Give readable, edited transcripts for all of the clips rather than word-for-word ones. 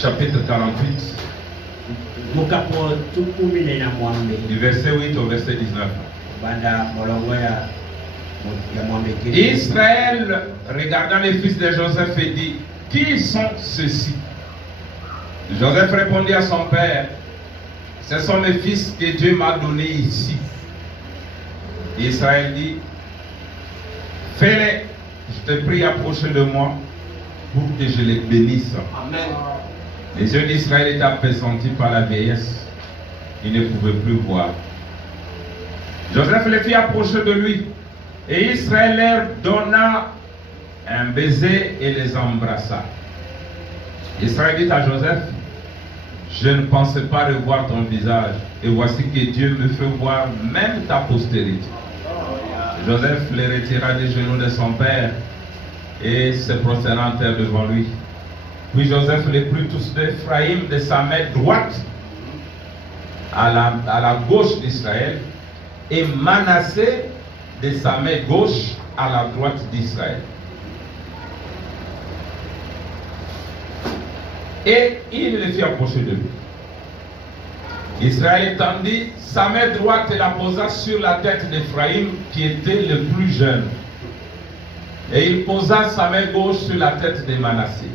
Chapitre 48, du verset 8 au verset 19. Israël, regardant les fils de Joseph, et dit: qui sont ceux-ci? Joseph répondit à son père: ce sont mes fils que Dieu m'a donnés ici. Israël dit: fais-les, je te prie, approche de moi pour que je les bénisse. Amen. Les yeux d'Israël étaient appesantis par la vieillesse. Il ne pouvait plus voir. Joseph les fit approcher de lui. Et Israël leur donna un baiser et les embrassa. Israël dit à Joseph: je ne pensais pas revoir ton visage. Et voici que Dieu me fait voir même ta postérité. Joseph les retira des genoux de son père et se prosterna en terre devant lui. Puis Joseph les prit tous d'Ephraïm de sa main droite à la gauche d'Israël, et Manassé de sa main gauche à la droite d'Israël. Et il les fit approcher de lui. Israël étendit sa main droite et la posa sur la tête d'Ephraïm, qui était le plus jeune. Et il posa sa main gauche sur la tête de Manassé.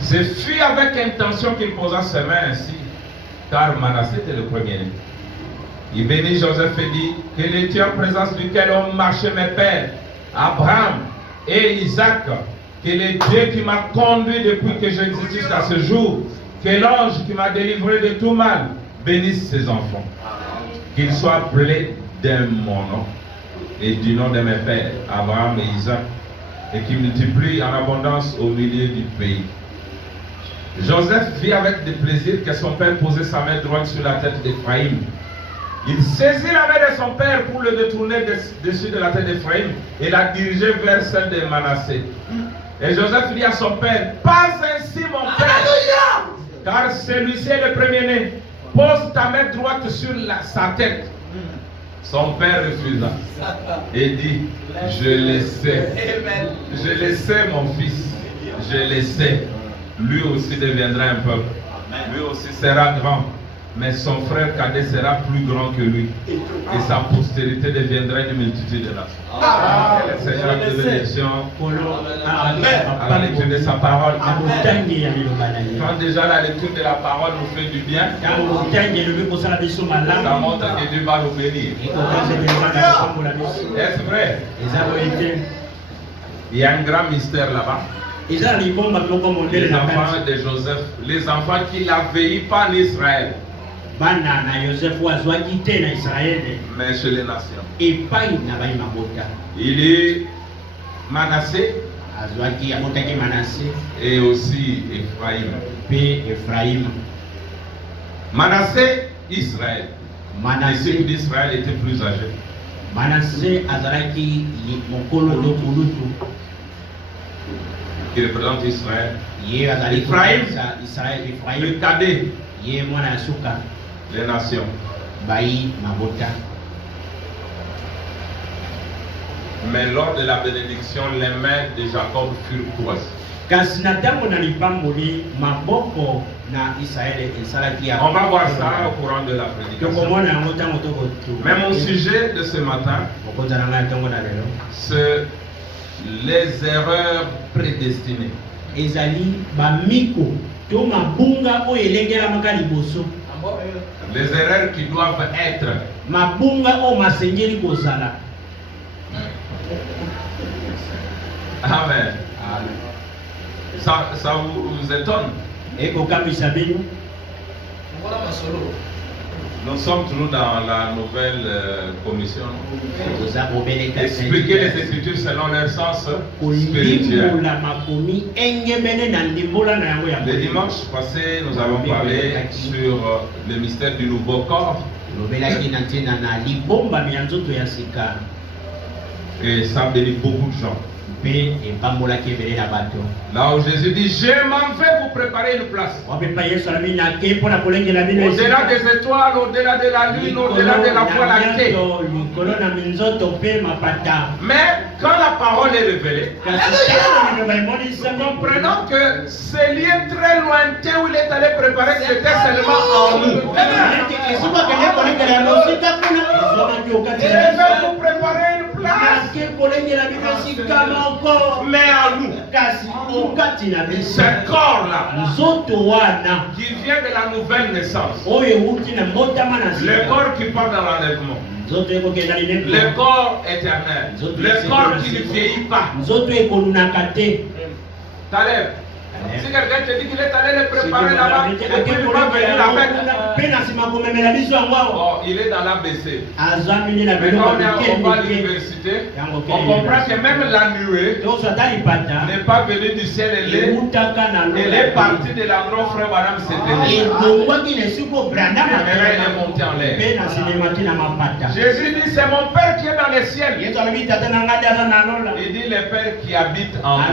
Ce fut avec intention qu'il posa ses mains ainsi, car Manassé était le premier-né. Il bénit Joseph et dit: que le Dieu en présence duquel ont marché mes pères, Abraham et Isaac, que le Dieu qui m'a conduit depuis que j'existe jusqu'à ce jour, que l'ange qui m'a délivré de tout mal, bénisse ses enfants. Qu'ils soient appelés de mon nom et du nom de mes pères, Abraham et Isaac, et qu'ils multiplient en abondance au milieu du pays. Joseph vit avec de plaisir que son père posait sa main droite sur la tête d'Ephraïm. Il saisit la main de son père pour le détourner dessus de la tête d'Ephraïm et la diriger vers celle de Manassé. Et Joseph dit à son père: pas ainsi mon père, car celui-ci est le premier-né. Pose ta main droite sur sa tête. Son père refusa et dit: je le sais. Je le sais, mon fils. Je le sais. Lui aussi deviendra un peuple. Lui aussi sera grand. Mais son frère cadet sera plus grand que lui. Et sa postérité deviendra une multitude de nations. Que le Seigneur te bénisse à la lecture de sa parole. Quand déjà la lecture de la parole nous fait du bien, ça montre que Dieu va nous bénir. Est-ce vrai? Il y a un grand mystère là-bas. Les enfants de Joseph, les enfants qu'il a veillés par l'Israël, mais chez les nations. Il est Manassé et aussi Ephraïm. Manassé, Israël. Les fils d'Israël étaient plus âgés. Qui représente Israël. Ephraïm, le cadet, les nations. Mais lors de la bénédiction, les mains de Jacob furent croisées. On va voir ça au courant de la prédication. Mais mon sujet de ce matin, c'est les erreurs prédestinées. Les erreurs qui doivent être. Amen. Ça vous étonne? Nous sommes toujours dans la nouvelle commission. Expliquer les Écritures selon leur sens spirituel. Le dimanche passé, nous avons parlé sur le mystère du nouveau corps. Et ça bénit beaucoup de gens. Là où Jésus dit, je m'en vais vous préparer une place. Au-delà des étoiles, au-delà de la lune, au-delà de la voie lactée. Mais quand la parole est révélée, comprenons que ces lieux très lointains où il est allé préparer, c'était seulement en nous. Il va vous préparer une place. Mais en nous, ce corps-là, qui vient de la nouvelle naissance, le corps qui part dans l'enlèvement, le corps éternel, le corps qui ne vieillit pas. Taleb, si quelqu'un te dit qu'il est allé le préparer là-bas, et puis il va venir avec. Oh, il est dans l'ABC. Mais quand on est à l'université, on comprend que même la nuée n'est pas venue du ciel, elle est partie de l'endroit où frère Branham s'était mis. Et maintenant elle est montée en l'air. Jésus dit, c'est mon Père qui est dans les ciels. Il dit, le Père qui habite en moi.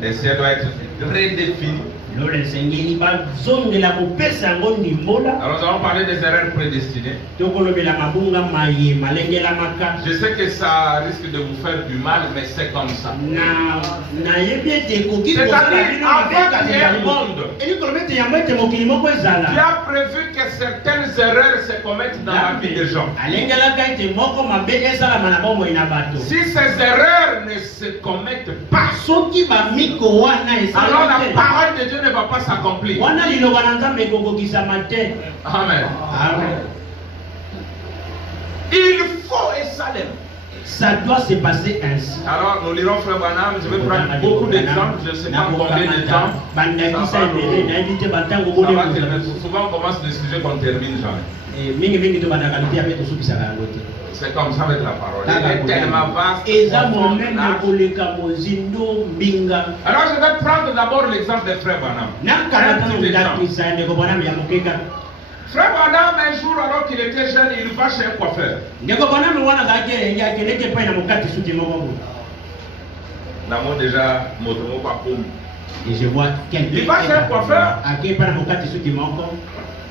Les cieux doivent être redéfinis. Alors nous allons parler des erreurs prédestinées. Je sais que ça risque de vous faire du mal, mais c'est comme ça. C'est-à-dire, avant qu'il y ait un monde, Dieu a prévu que certaines erreurs se commettent dans la vie des gens. Si ces erreurs ne se commettent pas, alors la parole de Dieu ne va pas s'accomplir. Amen. Il faut et ça l'aime. Ça doit se passer ainsi. Alors nous lirons frère Branham, je vais prendre beaucoup d'exemples, je ne sais pas combien de temps. Souvent on commence des sujets qu'on ne termine jamais. C'est comme ça avec la parole. Elle est tellement vaste. Alors je vais prendre d'abord l'exemple de frère Branham. Frère Branham, un jour alors qu'il était jeune, il va chez un coiffeur. Nous déjà et je vois quelqu'un. Il va chez un coiffeur.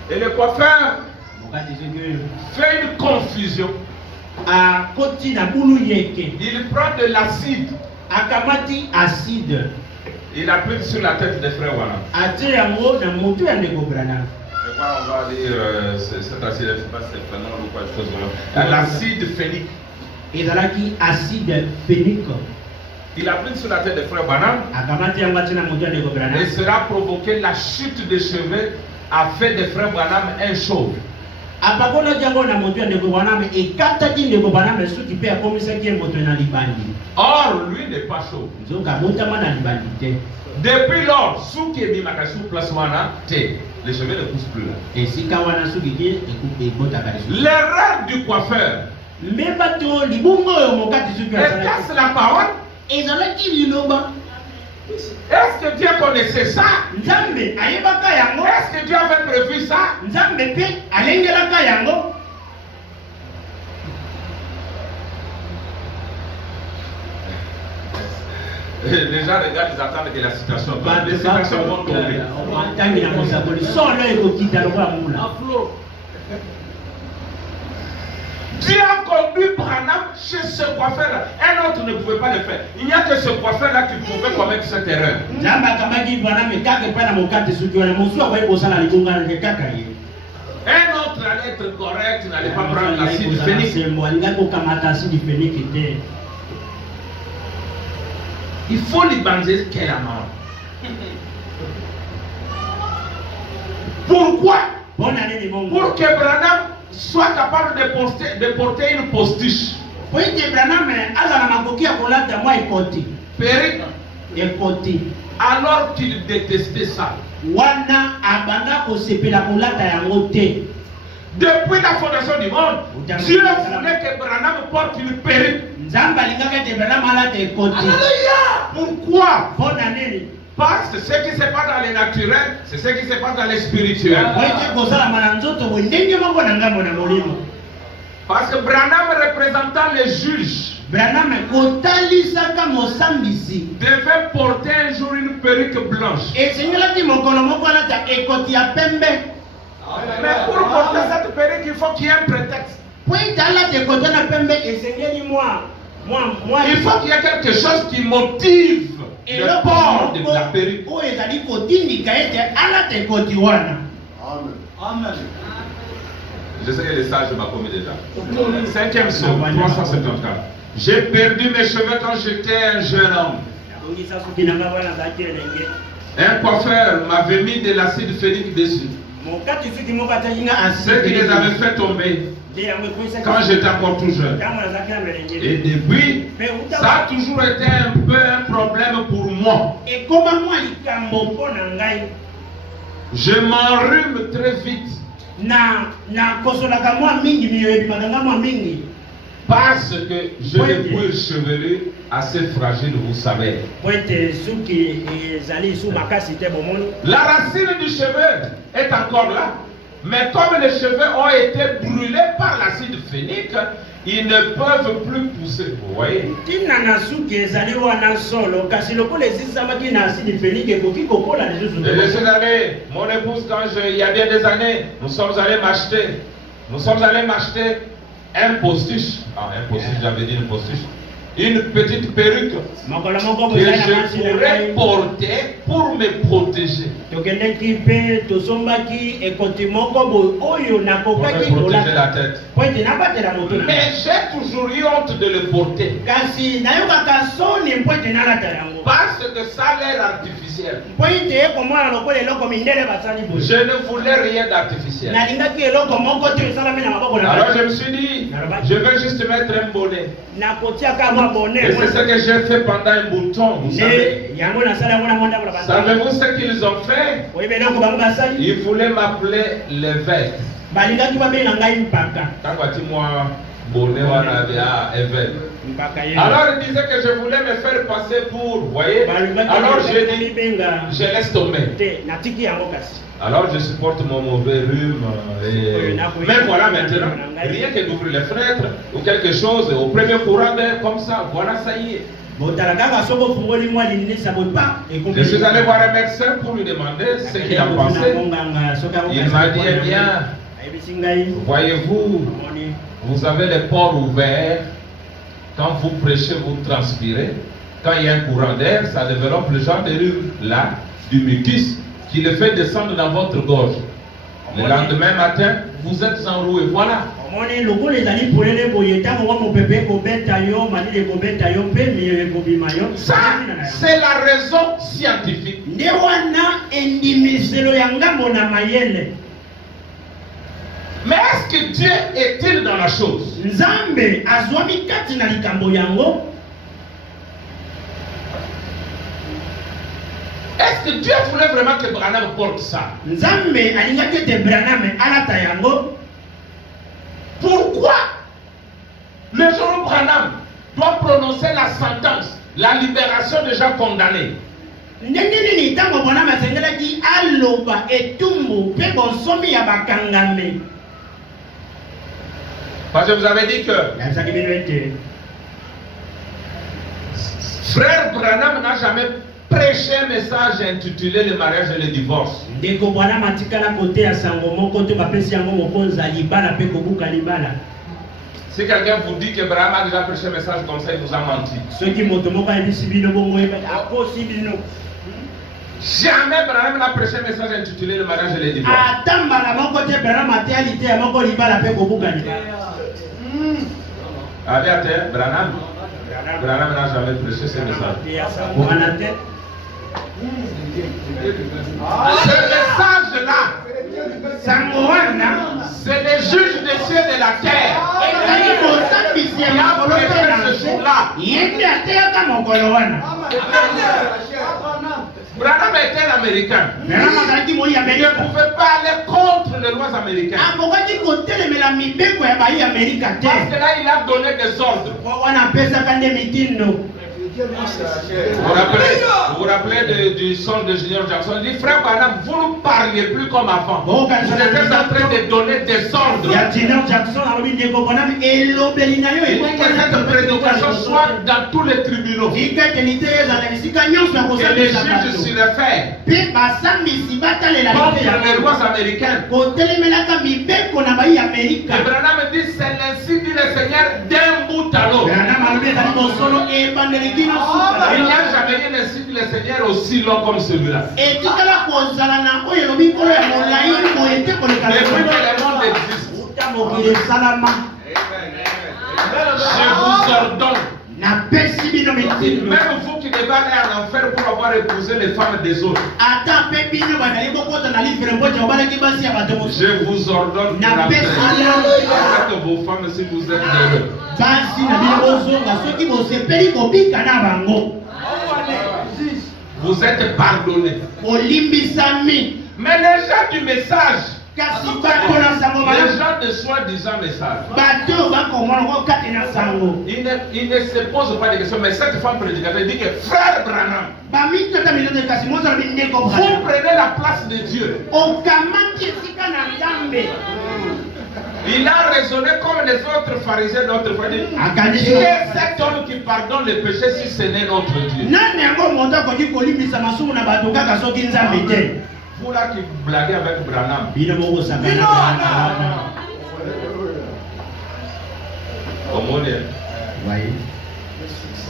Et le coiffeur fait une confusion. Il prend de l'acide. Il applique sur la tête de frère Branham. Je crois qu'on va dire cet acide, je ne sais pas si c'est phénol ou quoi, chose comme ça. L'acide phénique. Il applique sur la tête de frère Branham. Et cela a provoqué la chute des cheveux, a fait de frère Branham un chauve. Or, lui n'est pas chauve. Depuis lors, les cheveux ne poussent plus là. L'erreur du coiffeur. Est-ce la parole? Est-ce que Dieu connaissait ça? Est-ce que Dieu avait prévu ça? Les gens regardent, ils attendent que la situation tombe. Les situations vont tomber. Dieu a conduit Branham chez ce coiffeur-là. Un autre ne pouvait pas le faire. Il n'y a que ce coiffeur-là qui pouvait commettre cette erreur. Un autre allait être correct, n'allait pas prendre l'acide phénique. Il faut l'évangile qu'elle a mort. Pourquoi? Pour que Branham soit capable de porter une postiche. Perruque. Alors qu'il détestait ça. Depuis la fondation du monde, Dieu voulait que Branham porte une perruque. Alléluia! Pourquoi? Parce que ce qui se passe dans le naturel, c'est ce qui se passe dans le spirituel. Parce que Branham représentant les juges devait porter un jour une perruque blanche. Mais pour porter cette perruque, il faut qu'il y ait un prétexte. Il faut qu'il y ait quelque chose qui motive le port de la perruque. Amen. Je sais que les sages m'ont commis déjà. 5e psaume, 354. J'ai perdu mes cheveux quand j'étais un jeune homme. Un coiffeur m'avait mis de l'acide phénique dessus. Ce qui les avait fait tomber quand j'étais encore tout jeune. Et depuis, ça a toujours été un peu un problème pour moi. Je m'enrhume très vite. Parce que j'ai le cuir chevelu assez fragile, vous savez. La racine du cheveu est encore là. Mais comme les cheveux ont été brûlés par l'acide phénique, ils ne peuvent plus pousser. Vous voyez? Je suis allé, mon épouse, il y a bien des années, nous sommes allés m'acheter un postiche. Ah, un postiche, j'avais dit une postiche. Une petite perruque que je pourrais porter pour me protéger. Pour me protéger la tête. Mais j'ai toujours eu honte de le porter. Parce que ça a l'air artificiel. Je ne voulais rien d'artificiel. Alors je me suis dit, je vais juste mettre un bonnet. Et c'est ce que j'ai fait pendant un bout de temps, vous savez. Savez-vous ce qu'ils ont fait? Ils voulaient m'appeler l'évêque. Alors ils disaient que je voulais me faire passer pour, vous voyez. Alors j'ai dit, je laisse tomber. Alors je supporte mon mauvais rhume. Mais voilà maintenant, rien que d'ouvrir les fenêtres ou quelque chose, au premier courant d'air comme ça, voilà, ça y est. Je suis allé voir un médecin pour lui demander ce qu'il a pensé. Il m'a dit, eh bien, voyez-vous, vous avez les pores ouverts. Quand vous prêchez, vous transpirez. Quand il y a un courant d'air, ça développe le genre de rhume là, du mucus, qui le fait descendre dans votre gorge. Le lendemain matin, vous êtes enroué. Voilà. Ça, c'est la raison scientifique. Mais est-ce que Dieu est-il dans la chose? Est-ce que Dieu voulait vraiment que Branham porte ça? Pourquoi le jour où Branham doit prononcer la sentence, la libération des gens condamnés? Parce que vous avez dit que Frère Branham n'a jamais prêché un message intitulé le mariage et le divorce. Si quelqu'un vous dit que Branham a déjà prêché un message comme ça, il vous a menti. Jamais Branham n'a prêché un message intitulé le mariage et le divorce. Branham n'a jamais prêché ce message. Ce message-là, c'est les juges des cieux et de la terre qui a prêché ce jour-là. Branham était un Américain. Il ne pouvait pas aller contre les lois américaines. Parce que là, il a donné des ordres. Vous vous rappelez du son de Junior Jackson. Il dit, frère Branham, vous ne parliez plus comme avant. Vous étiez en train de donner des ordres. Il faut que cette prédication soit dans tous les tribunaux. Et les juges s'y réfèrent. Comme dans les lois américaines. Et Branham dit, c'est ainsi dit le Seigneur d'un bout à l'autre. Il n'y a jamais eu ainsi dit le Seigneur aussi long comme celui-là. Et puis que le monde existe. Je vous ordonne. Même vous qui devez aller en enfer pour avoir épousé les femmes des autres. Je vous ordonne avec vos femmes si vous êtes heureux. Vous êtes pardonnés. Mais les gens du message, les gens de soi-disant message, il ne se pose pas de questions. Mais cette femme prédicatrice dit que frère Branham, vous prenez la place de Dieu. Il a raisonné comme les autres pharisiens d'autres fois. Qui est cet homme qui pardonne les péchés si ce n'est notre Dieu? Vous là qui blaguez avec Branham.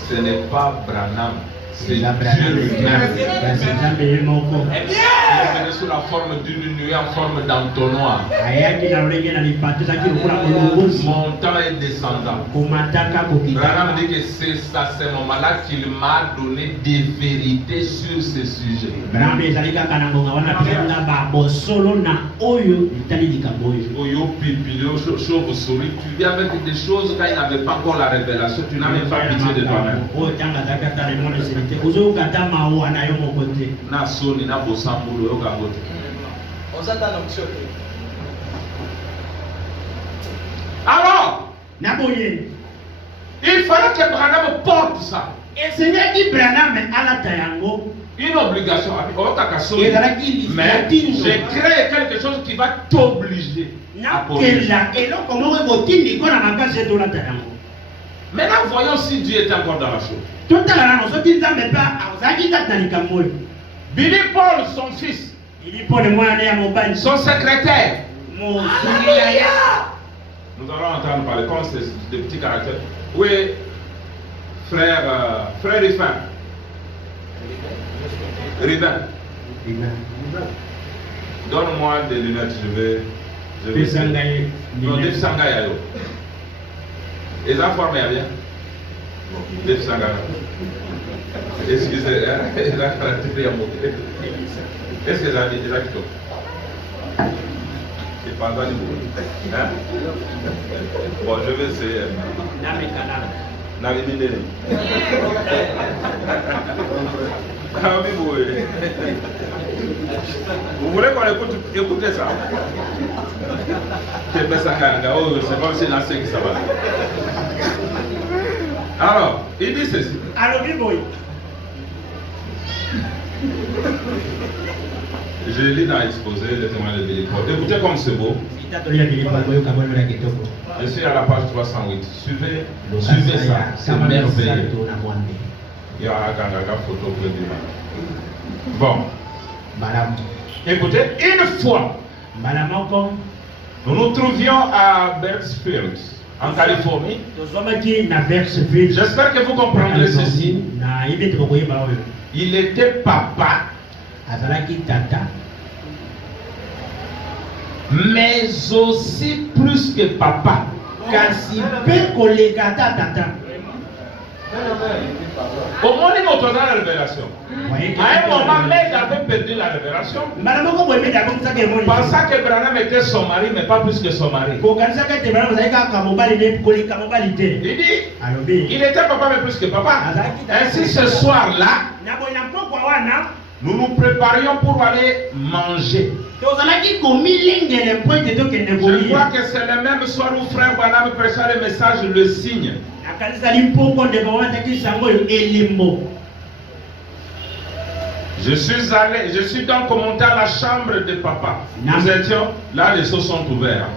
Ce n'est pas Branham. C'est Dieu lui-même. Il est venu sous la forme d'une nuée en forme d'entonnoir. Montant et descendant. Branham dit que c'est à ce moment-là qu'il m'a donné des vérités sur ce sujet. Chauve-souris, tu viens avec des choses quand il n'avait pas encore la révélation, tu n'as même pas pitié de toi-même. Alors, il fallait que Branham porte ça. Une obligation. Mais j'ai créé quelque chose qui va t'obliger à porter ça. Maintenant, voyons si Dieu est encore dans la chose. Billy Paul, son fils, son secrétaire. Nous allons entendre parler comme c'est des petits caractères. Oui, frère Rifin. Rivin. Donne-moi des lunettes, je vais. Non, Dave Sangaya. Et ça forme bien. Dave Sangaya. Excusez, la caractéristique est montée. Est-ce que ça dit déjà qu'il faut? C'est pas ça du tout. Bon, je vais essayer. Vous voulez qu'on écoute? Écoutez ça. C'est comme si l'ancien qui ça va. Alors, il dit ceci. Je lis dans l'exposé le témoin de Billy Paul. Écoutez comme c'est beau. Je suis à la page 308. Suivez ça. C'est merveilleux. Il y aura un photo prévue. Bon. Écoutez, une fois, nous nous trouvions à Berksfield, en Californie. J'espère que vous comprendrez ceci. Il était papa, mais aussi plus que papa. Au moment où il a la révélation, à un moment, Meg avait perdu la révélation, pensant que Branham était son mari, mais pas plus que son mari. Il dit, il était papa, mais plus que papa. Ainsi, ce soir-là, nous nous préparions pour aller manger. Je crois que c'est le même soir où frère Branham prêchait le message, le signe. Je suis donc monté à la chambre de papa. Nous étions, là les seaux sont ouverts.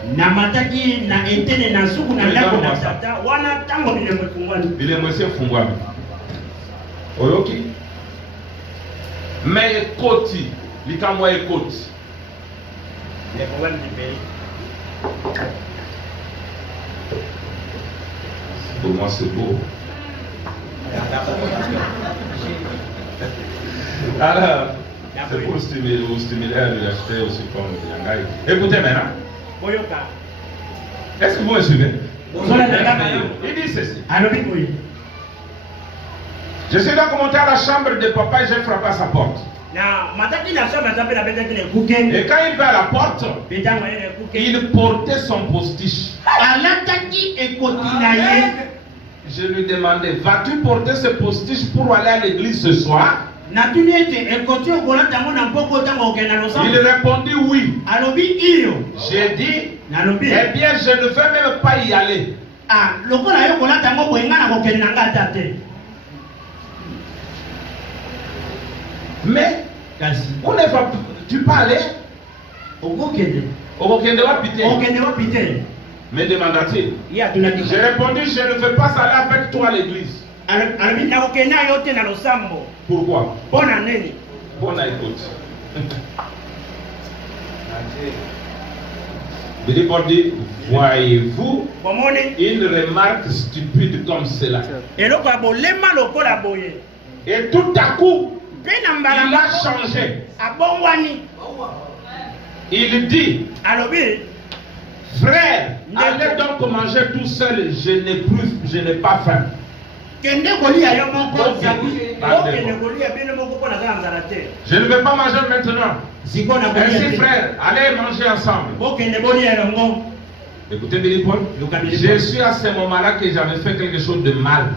Il est monsieur Fungwami. Oyoki. Mais Koti, l'Ikamwa et Koti. Les problèmes du pays. Pour moi c'est beau. Alors, c'est pour stimuler l'acheter aussi comme Yangai. Écoutez maintenant. Est-ce que vous me suivez? Il dit ceci. Je suis donc monté à la chambre de papa et j'ai frappé à sa porte. Et quand il va à la porte, il portait son postiche. Je lui demandais, vas-tu porter ce postiche pour aller à l'église ce soir? Il répondit oui. J'ai dit, eh bien je ne veux même pas y aller. Mais où ne vas-tu pas aller? Me demanda-t-il. J'ai répondu, je ne veux pas aller avec toi à l'église. Pourquoi? Bonne écoute. Paul dit, voyez-vous une remarque stupide comme cela? Et tout à coup, il a changé. Il dit, frère, allez donc manger tout seul, je n'ai pas faim. Je ne vais pas manger maintenant. Ainsi, frère, allez manger ensemble. Écoutez, Billy Paul, je suis à ce moment-là que j'avais fait quelque chose de mal.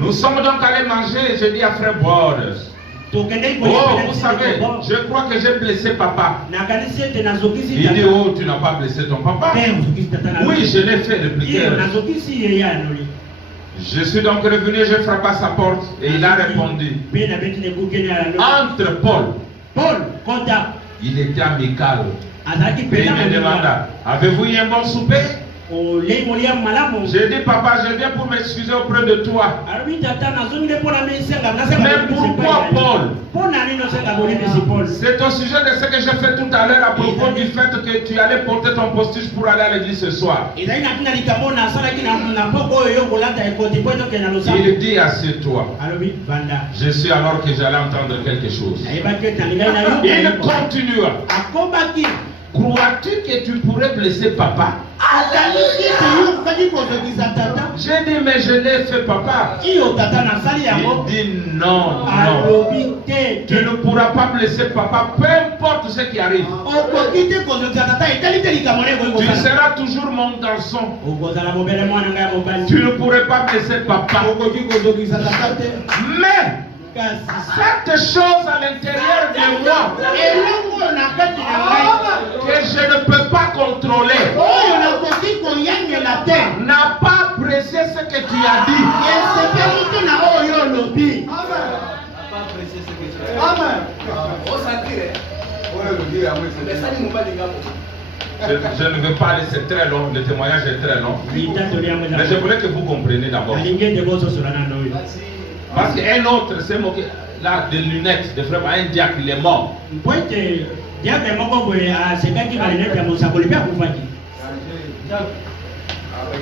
Nous sommes donc allés manger et je dis à frère Borders, oh, vous savez, je crois que j'ai blessé papa. Il dit, oh, tu n'as pas blessé ton papa. Oui, je l'ai fait, répliquer. Je suis donc revenu, j'ai frappé à sa porte et il a répondu. Entre Paul, il était amical. Et il me demanda, avez-vous eu un bon souper? J'ai dit, papa, je viens pour m'excuser auprès de toi. Mais pourquoi Paul? C'est au sujet de ce que j'ai fait tout à l'heure à propos du fait que tu allais porter ton postiche pour aller à l'église ce soir. Il dit, assieds-toi. Je suis alors que j'allais entendre quelque chose. Il continua. Crois-tu que tu pourrais blesser papa? J'ai dit, mais je l'ai fait, papa. Il dit, non, non. Tu ne pourras pas blesser papa, peu importe ce qui arrive. Tu seras toujours mon garçon. Tu ne pourrais pas blesser papa. Mais cette chose à l'intérieur de moi que je ne peux pas contrôler n'a pas apprécié ce que tu as dit. Je ne veux pas aller, c'est très long, le témoignage est très long. Mais je voulais que vous compreniez d'abord. Parce qu'un autre s'est moqué là de lunettes de frère, un diacre, il est mort.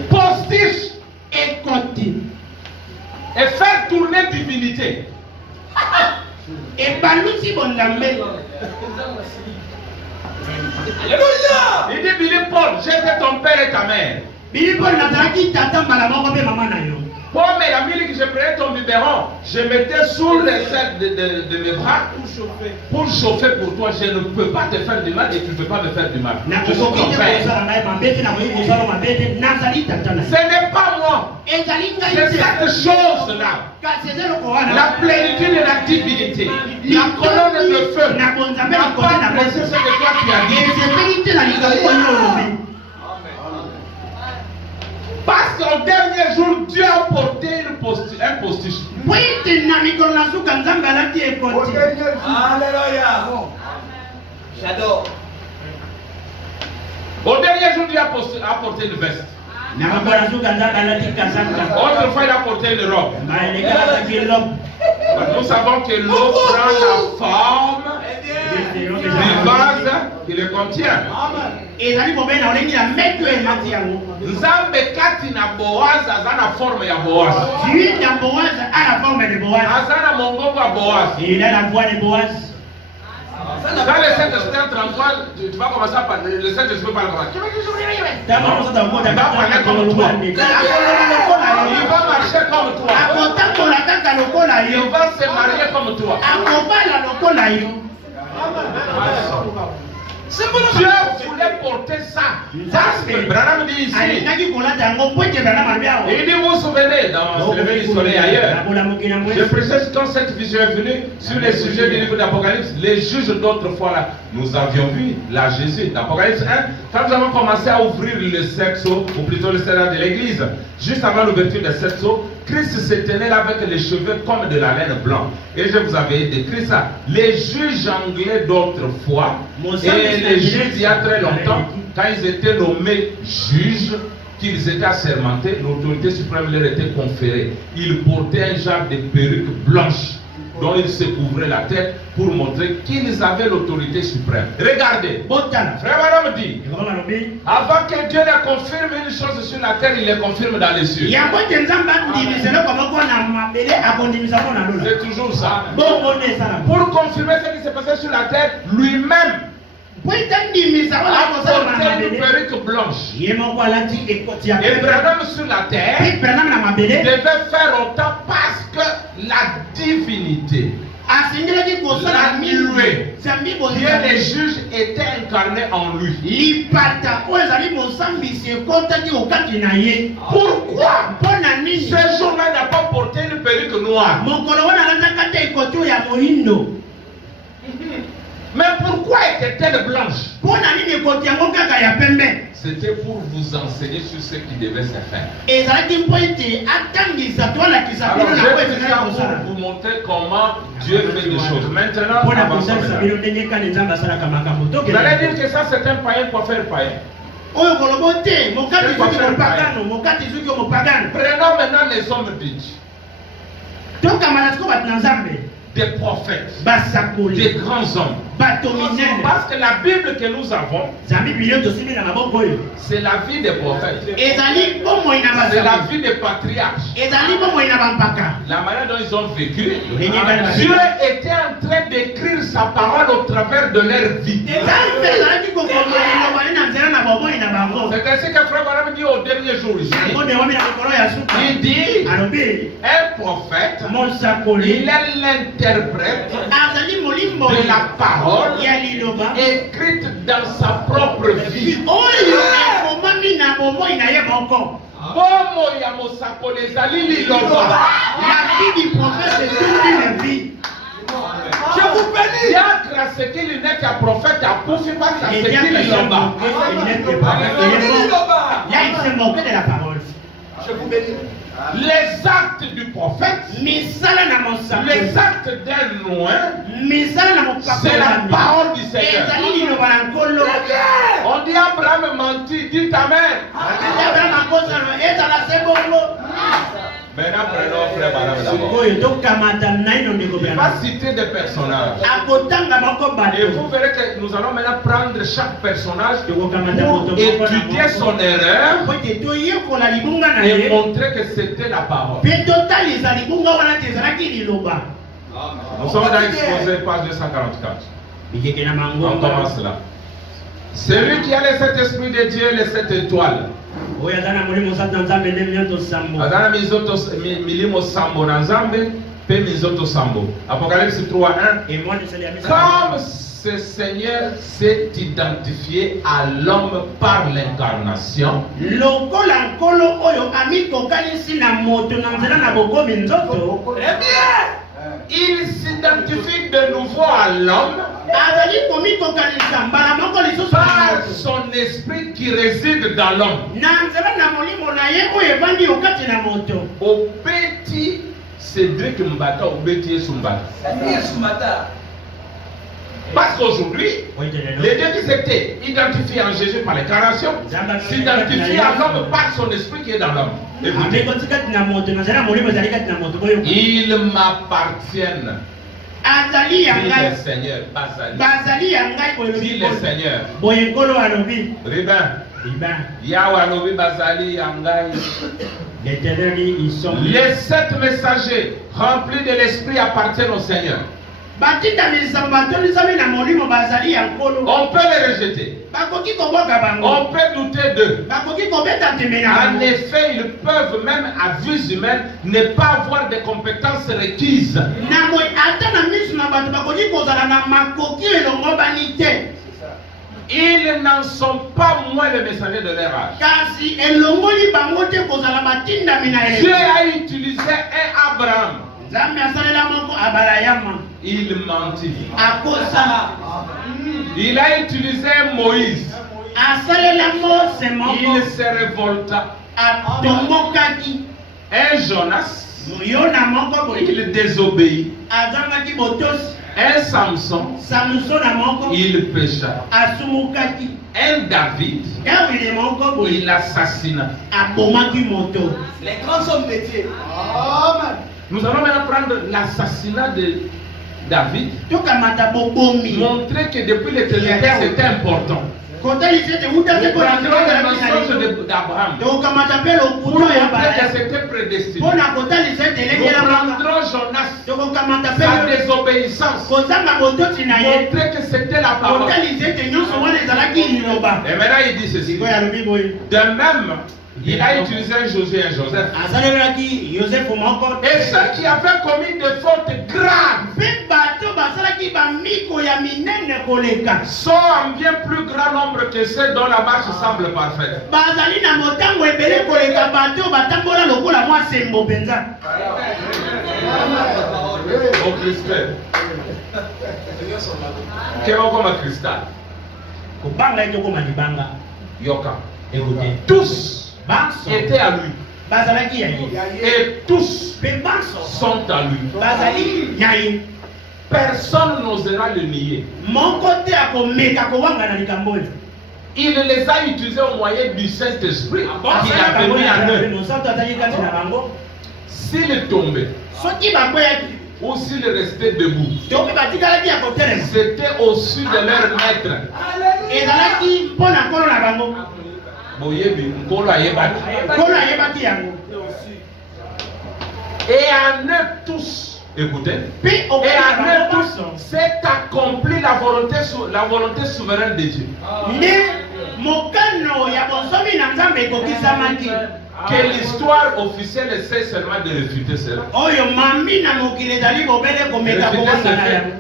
Postiche et continue. Et faire tourner divinité. Et balousi bon lamé. Alléluia. Il dit Billy Paul, j'étais ton père et ta mère. Billy Paul n'a pas dit t'attends maman maman nayo. Pour mes amis que je prenais ton biberon, je mettais sous les ailes de mes bras pour chauffer pour toi. Je ne peux pas te faire du mal et tu ne peux pas me faire du mal. Je suis ton père. Ce n'est pas moi. C'est cette chose-là. La plénitude de la divinité. La colonne de feu n'a pas apprécié ce que toi tu as dit. Parce qu'au dernier jour, Dieu a porté un postiche. Alléluia. J'adore. Au dernier jour, Dieu a porté une veste. Autrefois, il a porté une robe. Nous savons que l'eau prend la forme du vase qui le contient. Nzambe kati na Boaz azana forme ya Boaz. Azana mongongo ya Boaz. Il a la voix de Boaz. Dans le Saint-Esprit 33, tu vas commencer par le Saint-Esprit par le commencer. Il va marcher comme toi. Il va se marier comme toi. Dieu voulait porter ça. Parce que Branham dit ici. Il dit, vous vous souvenez, dans le lever du soleil ailleurs, je précise quand cette vision est venue sur les sujets du livre d'Apocalypse, les juges d'autrefois là, nous avions vu la Jésus d'Apocalypse 1, quand nous avons commencé à ouvrir le sexo, ou plutôt le sénat de l'église, juste avant l'ouverture du sexo, Christ se tenait là avec les cheveux comme de la laine blanche. Et je vous avais décrit ça. Les juges anglais d'autrefois, et les juges il y a très longtemps, quand ils étaient nommés juges, qu'ils étaient assermentés, l'autorité suprême leur était conférée. Ils portaient un genre de perruque blanche dont ils se couvraient la tête pour montrer qu'ils avaient l'autorité suprême. Regardez, frère Madame dit, avant que Dieu ne confirme une chose sur la terre, il le confirme dans les cieux. C'est toujours ça. Pour confirmer ce qui s'est passé sur la terre, lui-même a porté une perruque blanche. Et Branham sur la terre devait faire autant parce que la divinité, la nuée, Dieu les juges étaient incarnés en lui. Pourquoi ce jour-là n'a pas porté une perruque noire? Mais pourquoi était-elle blanche? C'était pour vous enseigner sur ce qui devait se faire. Alors, je vais vous montrer comment Dieu fait des choses. Maintenant, vous allez dire que ça c'est un païen pour faire païen. Prenons maintenant les hommes de Dieu. Des prophètes, des grands hommes. Parce que la Bible que nous avons, c'est la vie des prophètes. C'est la vie des patriarches. La manière dont ils ont vécu. Dieu était en train d'écrire sa parole au travers de leur vie. C'est ainsi que Frère Branham dit au dernier jour ici. Il dit, un prophète, il est l'interprète de la parole écrite dans sa propre vie. La vie du prophète est toute une vie. Je vous bénis. Il y a grâce qu'il n'est qu'un prophète à Poufi, pas grâce qu'il est là-bas. Il s'est moqué de la parole. Je vous bénis. Les actes du prophète, les actes d'un loin, c'est la parole du Seigneur. On dit Abraham mentit, dit Amen. Maintenant, prenons Frère Branham d'abord. Il va citer des personnages. Et vous verrez que nous allons maintenant prendre chaque personnage pour étudier son erreur et montrer que c'était la parole. Nous sommes dans l'exposé, page 244. On commence là. Celui qui a les 7 esprits de Dieu, les 7 étoiles. Apocalypse 3:1. Comme ce Seigneur s'est identifié à l'homme par l'incarnation, il s'identifie de nouveau à l'homme par par son esprit qui réside dans l'homme. Au petit Cédric Mbata, au petit Sumbata. Parce qu'aujourd'hui, les deux qui s'étaient identifiés en Jésus par l'incarnation s'identifient à l'homme par son esprit qui est dans l'homme. Ils m'appartiennent. Dit le Seigneur, Bazali. Dit le Seigneur. Ribin. Yahweh Alobi Bazali Yangai. Les 7 messagers remplis de l'esprit appartiennent au Seigneur. On peut les rejeter. On peut douter d'eux. En effet, ils peuvent même à vue humaine ne pas avoir des compétences requises. Ils n'en sont pas moins les messagers de leur âge. Dieu a utilisé un Abraham. Il mentit. Il a utilisé Moïse. Il se révolta. Un Jonas. Il désobéit. Un Samson. Il pécha. Un David. Il assassina. Les grands hommes de Dieu. Nous allons maintenant prendre l'assassinat de David, montrer que depuis l'éternité c'était important. Nous prendrons le mensonge d'Abraham pour montrer que c'était prédestiné. Nous prendrons Jonas, sa désobéissance, montrer que c'était la parole. Et maintenant il dit ceci. De même, il a utilisé un Josué et un Joseph. Et ceux qui avaient commis des fautes graves sont en bien plus grand nombre que ceux dont la marche semble parfaite. Au cristal. Qu'est-ce comme cristal? Yoka. Tous étaient à lui. Et tous sont à lui. Personne n'osera le nier. Il les a utilisés au moyen du Saint-Esprit qui a mis en eux. S'il tombait ou s'il restait debout, c'était au-dessus de leur maître. Et en eux tous, écoutez, et en eux tous s'est accomplie la volonté souveraine de Dieu. Que l'histoire officielle essaie seulement de réfuter cela.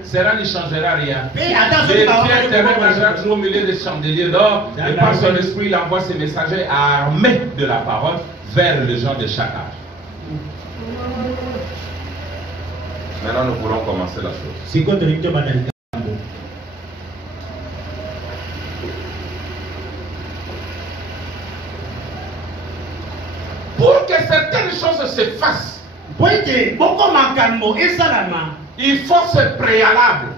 Cela ne changera rien. Dieu terrain au milieu des chandeliers d'or, et par son esprit, il envoie ses messagers armés de la parole vers les gens de chaque âge. Maintenant, nous pourrons commencer la chose. Pour que certaines choses se fassent, il faut ce préalable.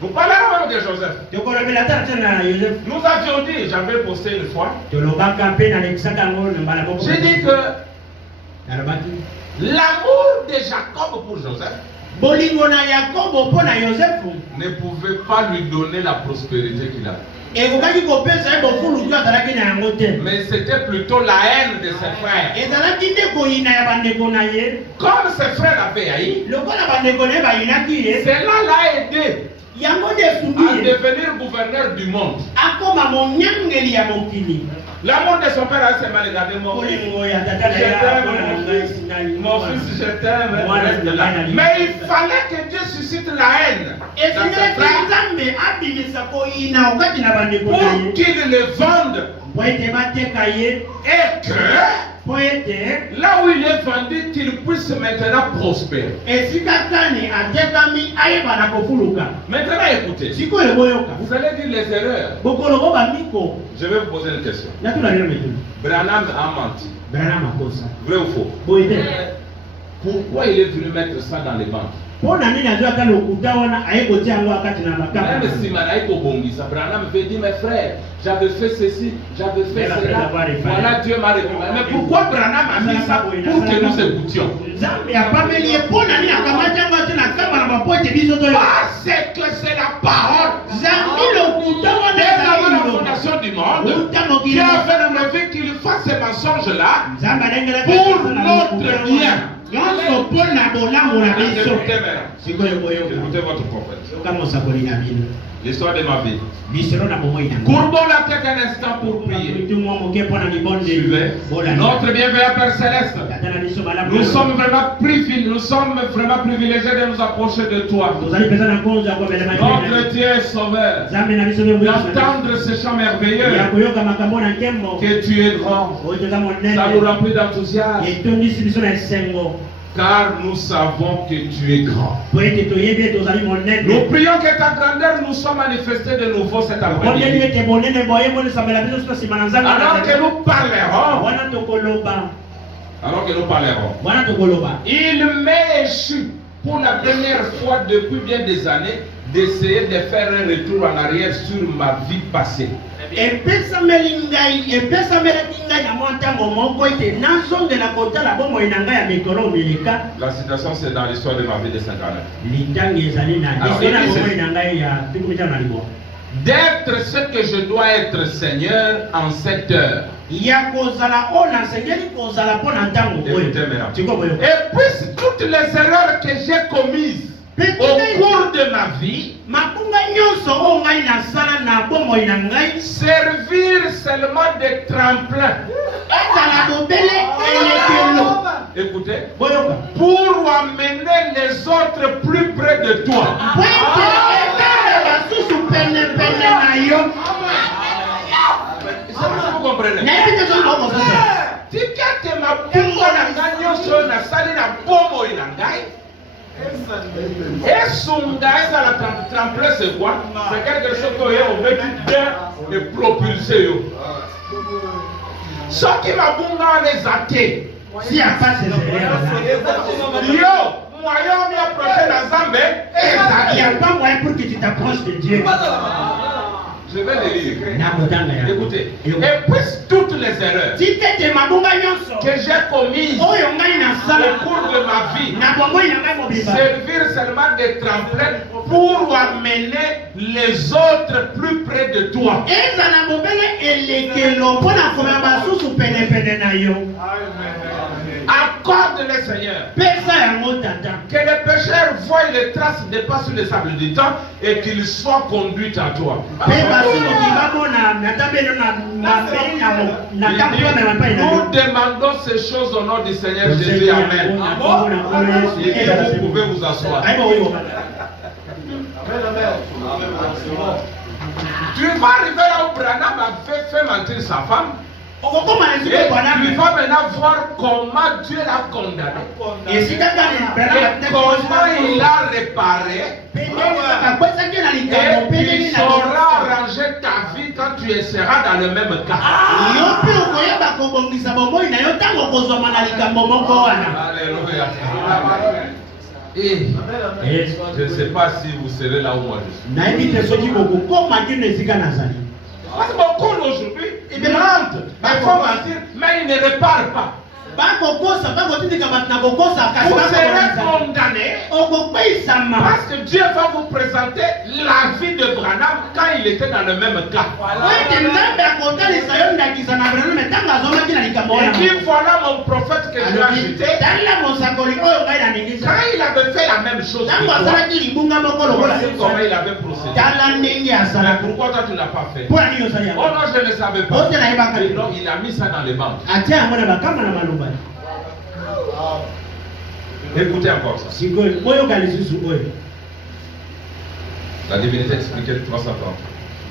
Vous parlez de Joseph. Nous avions dit, j'avais posté une fois, j'ai dit que l'amour de Jacob pour Joseph ne pouvait pas lui donner la prospérité qu'il a. Mais c'était plutôt la haine de ses frères. Comme ses frères avaient haï, cela l'a aidé à devenir gouverneur du monde. L'amour de son père a assez mal regardé. Mon fils, je t'aime. Mais il fallait que Dieu suscite la haine dans ses frères pour qu'il le vende. Et que là où il est vendu, qu'il puisse puisse maintenant prospérer. Maintenant, écoutez. Vous allez dire les erreurs. Je vais vous poser une question. Branham a menti. Vrai ou faux? Pourquoi il est venu mettre ça dans les banques? Même si Manaïko Bongisa, Branham veut dire, mes frères, j'avais fait ceci, j'avais fait cela. Voilà, Dieu m'a répondu. Mais pourquoi Branham a mis ça pour que nous écoutions? Parce que c'est la parole. Dès la fondation du monde, Dieu avait prévu qu'il fasse ces mensonges-là pour notre bien. Écoutez votre prophète. L'histoire de ma vie. Courbons la tête un instant pour prier. Suivez. Notre bienveillant Père Céleste, nous sommes vraiment privilégiés de nous approcher de toi. Notre Dieu est sauveur. D'entendre ce chant merveilleux. Que tu es grand. Ça nous remplit d'enthousiasme. Car nous savons que tu es grand. Nous prions que ta grandeur nous soit manifestée de nouveau cet après-midi. Alors que nous parlerons, il m'est échu pour la première fois depuis bien des années d'essayer de faire un retour en arrière sur ma vie passée. La citation c'est dans l'histoire de ma vie de 59. D'être ce que je dois être, Seigneur, en cette heure. Et puis toutes les erreurs que j'ai commises au cours de ma vie, servir seulement de tremplin. Écoutez, pour amener les autres plus près de toi. Vous comprenez? Et son tremplin c'est quoi? C'est quelque chose qui est vécu d'air et propulsé. Ce qui m'a bunga les athées. Si à pas ces erreurs, moyen de m'approcher dans Zambé, il n'y a pas moyen pour que tu t'approches de Dieu. Je vais le lire. Écoutez. Et puis toutes les erreurs que j'ai commises au cours de ma vie, servir seulement de tremplin pour amener les autres plus près de toi. Accorde-les, Seigneur. Que les pécheurs voient les traces des pas sur les sables du temps et qu'ils soient conduits à toi. Nous demandons ces choses au nom du Seigneur Jésus. Amen. Et vous pouvez vous asseoir. Tu vas arriver là où Branham a fait mentir sa femme. Et tu vas maintenant voir comment Dieu l'a condamné. Et comment il l'a réparé. Et il saura arranger ta vie quand tu seras dans le même cas. Alléluia. Et je ne sais pas si vous serez là où moi je suis. Parce que beaucoup aujourd'hui, ils mentent, ils font mentir, mais ils ne réparent pas. Vous serez condamné parce que Dieu va vous présenter la vie de Branham quand il était dans le même cas. Il dit voilà mon prophète que je l'ai ajouté. Quand il avait fait la même chose, voici comment il avait procédé. Mais pourquoi toi tu ne l'as pas fait? Oh non, je ne savais pas. Et non, il a mis ça dans les banques. Écoutez encore ça. La divinité expliquée 330.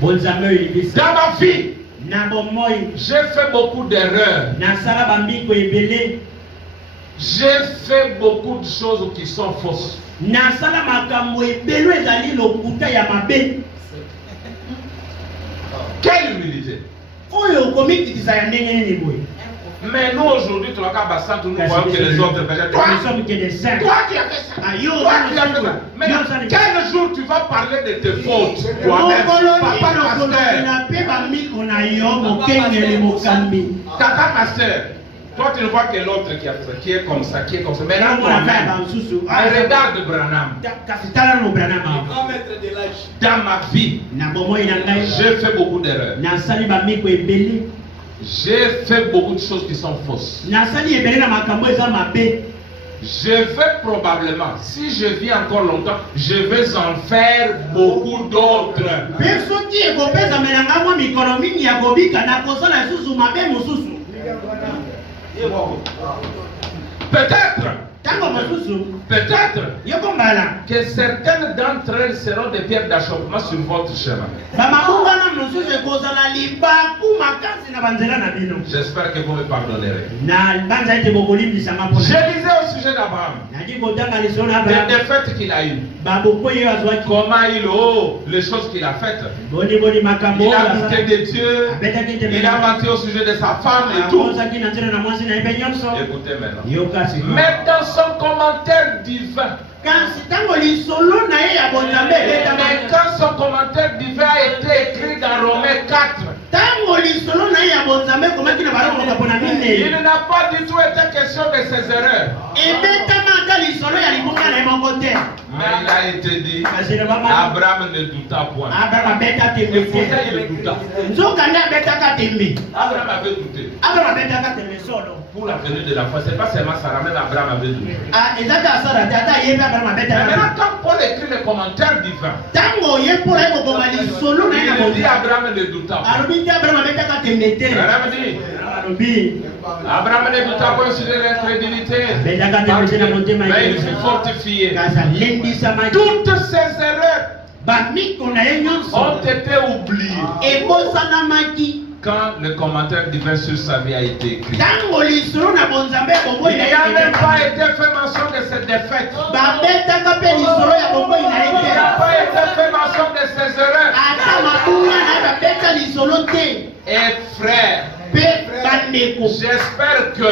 Dans ma vie, j'ai fait beaucoup d'erreurs. J'ai fait beaucoup de choses qui sont fausses. Quelle humilité. Mais nous aujourd'hui, tu nous voyons que les autres péchent. Toi qui as fait ça. Toi qui as fait ça. Mais quel jour tu vas parler de tes fautes? Toi-même, papa pasteur. Tata pasteur. Toi tu ne vois que l'autre qui est comme ça, qui est comme ça. Mais là, toi-même, regarde Branham. Dans ma vie, j'ai fait beaucoup d'erreurs. J'ai fait beaucoup de choses qui sont fausses. Je vais probablement, si je vis encore longtemps, je vais en faire beaucoup d'autres. Peut-être que certaines d'entre elles seront des pierres d'achoppement sur votre chemin. J'espère que vous me pardonnerez. Je lisais au sujet d'Abraham, les défaites qu'il a eues, comment les choses qu'il a faites. Il a douté de Dieu, il a menti au sujet de sa femme et tout. Écoutez maintenant. Mais dans son commentaire divin, mais quand son commentaire divin a été écrit dans Romains 4, il n'a pas du tout été question de ses erreurs. Mais il a été dit, Abraham ne douta point. Et pourtant il douta. Abraham avait douté. Pour la venue de la foi, ce n'est pas seulement Sarah, même Abraham avait douté. Maintenant, quand Paul écrit le commentaire divin, il dit Abraham ne douta pas. Abraham ne douta pas sur l'incrédulité, mais il fut fortifié. Toutes ces erreurs ont été oubliées quand le commentaire divin sur sa vie a été écrit. Il n'a même pas été fait mention de cette défaite. Il n'a pas été fait mention de ses erreurs. Et frère, j'espère que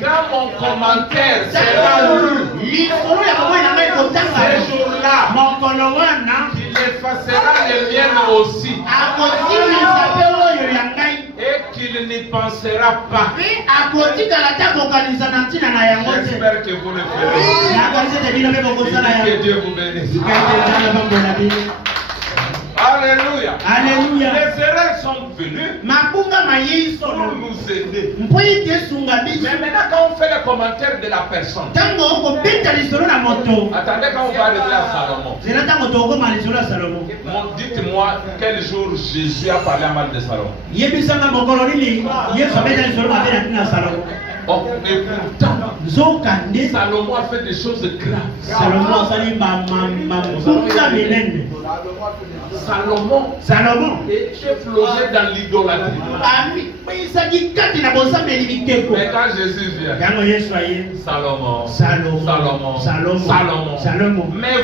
quand mon commentaire sera lu ce jour-là, qu'il effacera les miennes aussi et qu'il n'y pensera pas. J'espère que vous le ferez. Que Dieu vous bénisse. Alléluia. Alléluia. Les erreurs sont venues pour nous aider. Mais maintenant, quand on fait le commentaire de la personne, attendez, quand on va arriver à Salomon, dites-moi quel jour Jésus a parlé à mal de Salomon. Oh, et pourtant, Salomon a fait des choses graves. Salomon était plongé dans l'idolâtrie. Mais quand Jésus vient, Salomon. Mais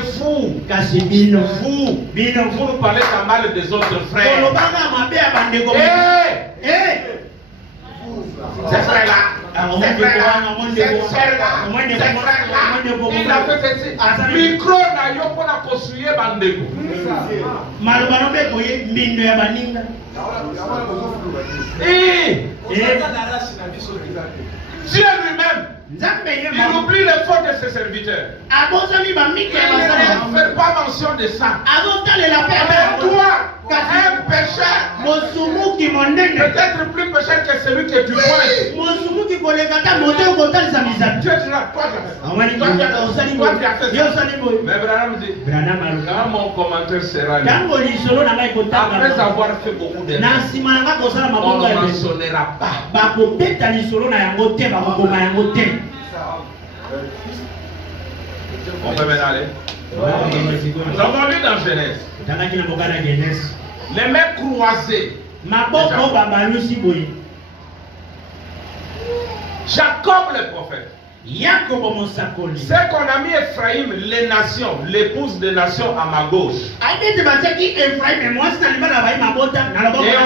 vous nous parlez pas mal des autres frères. Ces frères-là, il a fait ceci. Micro n'a yo pour la construire bandeko. Dieu lui-même, il oublie les fautes de ses serviteurs. Il ne fait pas mention de ça. Mais toi, un pécheur, peut-être plus pécheur que celui que tu vois. Dieu dira, toi tu as fait ça. Mais Branham dit, quand mon commentaire sera lu, après avoir fait beaucoup d'erreurs, on ne mentionnera pas. On peut maintenant aller. Nous avons lu dans Genèse. Les mains croisées. Jacob le prophète. Yakobo mosakoli. C'est qu'on a mis Ephraïm, les nations, l'épouse des nations à ma gauche. Et on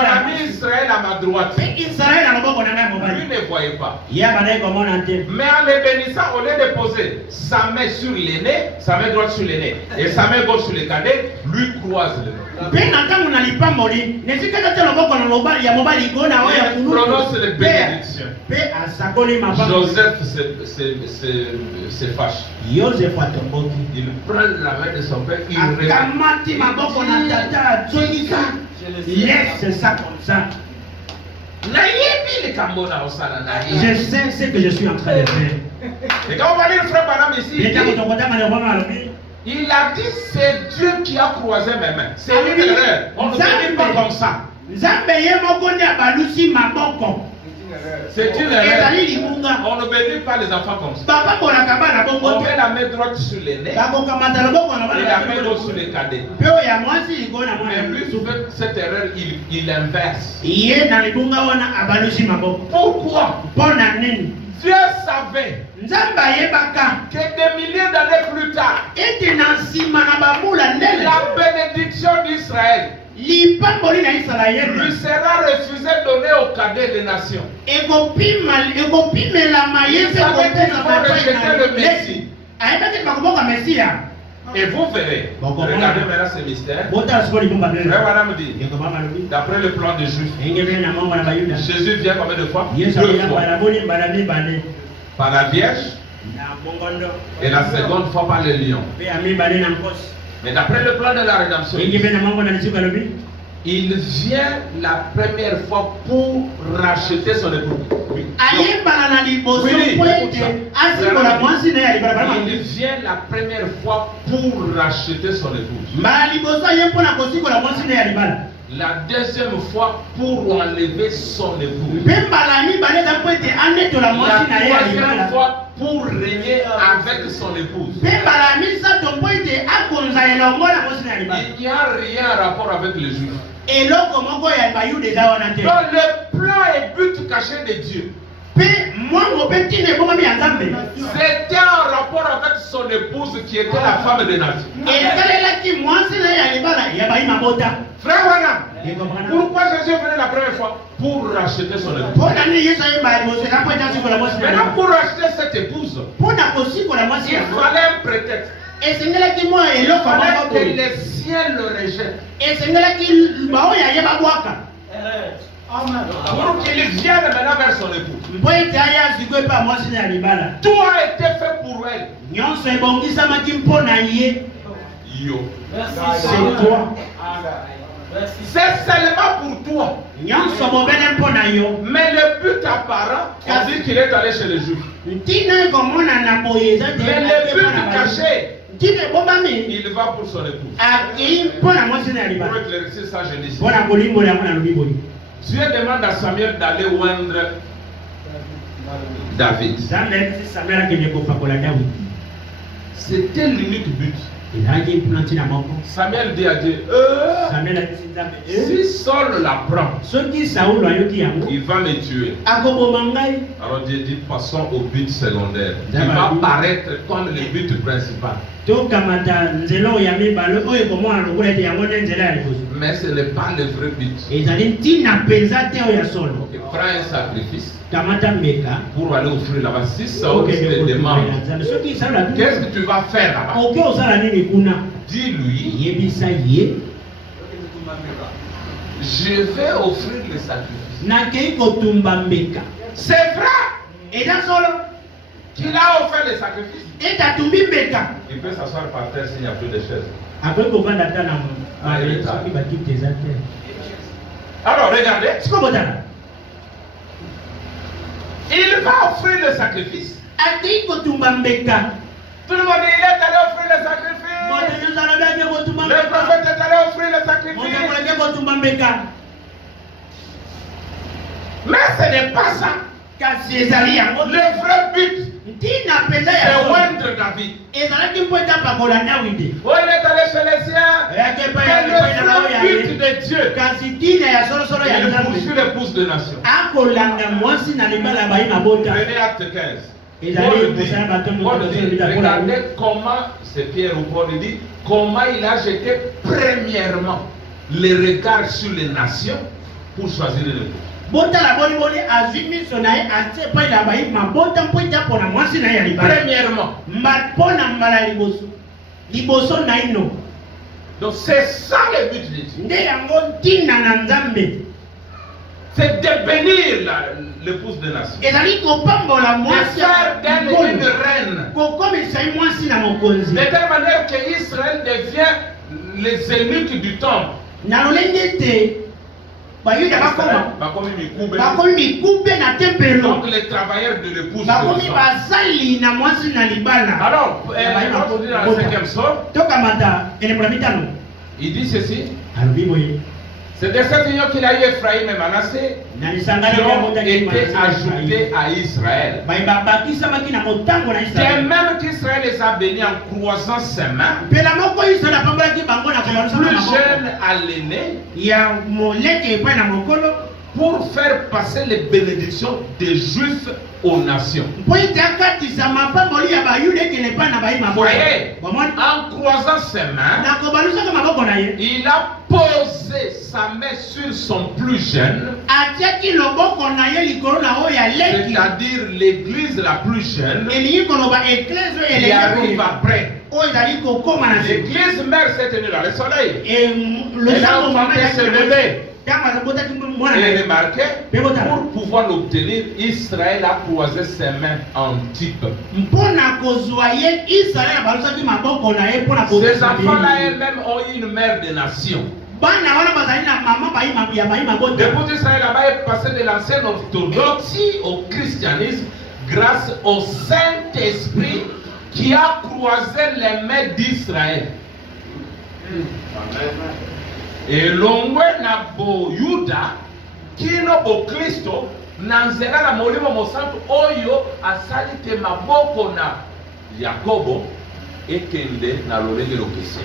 a mis Israël à ma droite. Lui ne voyait pas. Mais en les bénissant, au lieu de poser sa main sur l'aîné, sa main droite sur l'aîné et sa main gauche sur les cadets, lui croise le nom. Il prononce les bénédictions. Joseph se fâche. Il prend la main de son père, il laisse ça comme ça. Je sais ce que je suis en train de faire. Et quand on va lire le frère Branham ici, il a dit c'est Dieu qui a croisé mes mains. C'est une erreur. On ne dit pas comme ça. C'est une erreur. On ne bénit pas les enfants comme ça. On met la main droite sur les nez et la main gauche sur les cadets. Mais lui, souvent, cette erreur, il inverse. Pourquoi? Dieu savait que des milliers d'années plus tard, la bénédiction d'Israël lui sera refusée donnée aux cadets des nations. Ils vont rejeter le Messie. Et vous verrez, regardez maintenant ce mystère. Frère Branham dit, d'après le plan de Juif, Jésus vient combien de fois? 2 fois. Par la Vierge et la seconde fois par le lion. Mais d'après le plan de la rédemption, il vient la première fois pour racheter son épouse. Il vient la première fois pour racheter son épouse. La deuxième fois pour enlever son épouse. La troisième fois pour régner avec son épouse. Il n'y a rien à rapport avec les Juifs. Donc le plan et but caché de Dieu, c'était en rapport avec son épouse qui était la femme de nature. Frère Branham, pourquoi Jésus venait la première fois? Pour racheter son épouse. Maintenant, pour racheter cette épouse, il fallait un prétexte. Il fallait que les ciels le rejettent. Pour qu'il vienne maintenant vers son époux. Tout a été fait pour elle. Yo. C'est toi. C'est seulement pour toi. Mais le but apparent, on dit qu'il est allé chez les Juifs. Mais le but caché, il va pour son épouse. Pour éclaircir ça, je dis. Dieu demande à Samuel d'aller oindre David. C'était l'unique but. Samuel dit à Dieu, si Saul l'apprend, il va me tuer. Alors Dieu dit, passons au but secondaire. Il va paraître comme le but principal. Mais ce n'est pas le vrai but. Il prend un sacrifice pour aller offrir là-bas. Si Saul te demande, qu'est-ce que tu vas faire là-bas? Dis-lui, je vais offrir le sacrifice. C'est vrai qu'il a offert le sacrifice. Il peut s'asseoir par terre s'il n'y a plus de chaises. Alors regardez. Il va offrir le sacrifice. Tout le monde dit, il est allé offrir le sacrifice. Le prophète est allé offrir le sacrifice. Mais ce n'est pas ça. Le vrai but, c'est oindre David. Oh, il est allé chez les siens. le but de Dieu, il poursuit l'épouse de nation. Prenez Acte 15. Paul dit, regardez comment, c'est Pierre ou Paul dit, comment il a jeté premièrement les regards sur les nations pour choisir le but. Premièrement. Donc c'est ça le but de Dieu. C'est de bénir l'épouse de nation. De faire d'elle une reine. De telle manière qu'Israël devient les eunuques du temple. Donc les travailleurs de l'épouse. Alors, on dit dans le 5e psaume, il dit ceci. C'est de cette union qu'il a eu Ephraïm et Manassé qui ont été ajoutés à Israël. C'est même qu'Israël les a bénis en croisant ses mains. Du plus jeune à l'aîné, pour faire passer les bénédictions des Juifs aux nations. Voyez, en croisant ses mains, il a posé sa main sur son plus jeune, c'est-à-dire l'église la plus jeune, qui arrive après. L'église mère s'est tenue dans le soleil. Et l'enfant s'est levé. Et remarquez, pour pouvoir l'obtenir, Israël a croisé ses mains en type. Ces enfants-là eux-mêmes ont eu une mère de nation. Depuis Israël là-bas est passé de l'ancienne orthodoxie au christianisme grâce au Saint-Esprit qui a croisé les mains d'Israël. Et l'ongwe na bo Yuda kino bo Kristo na nzela na molimo mosantu oyo asali te maboko na Yakobo ekende na lolenge lokese.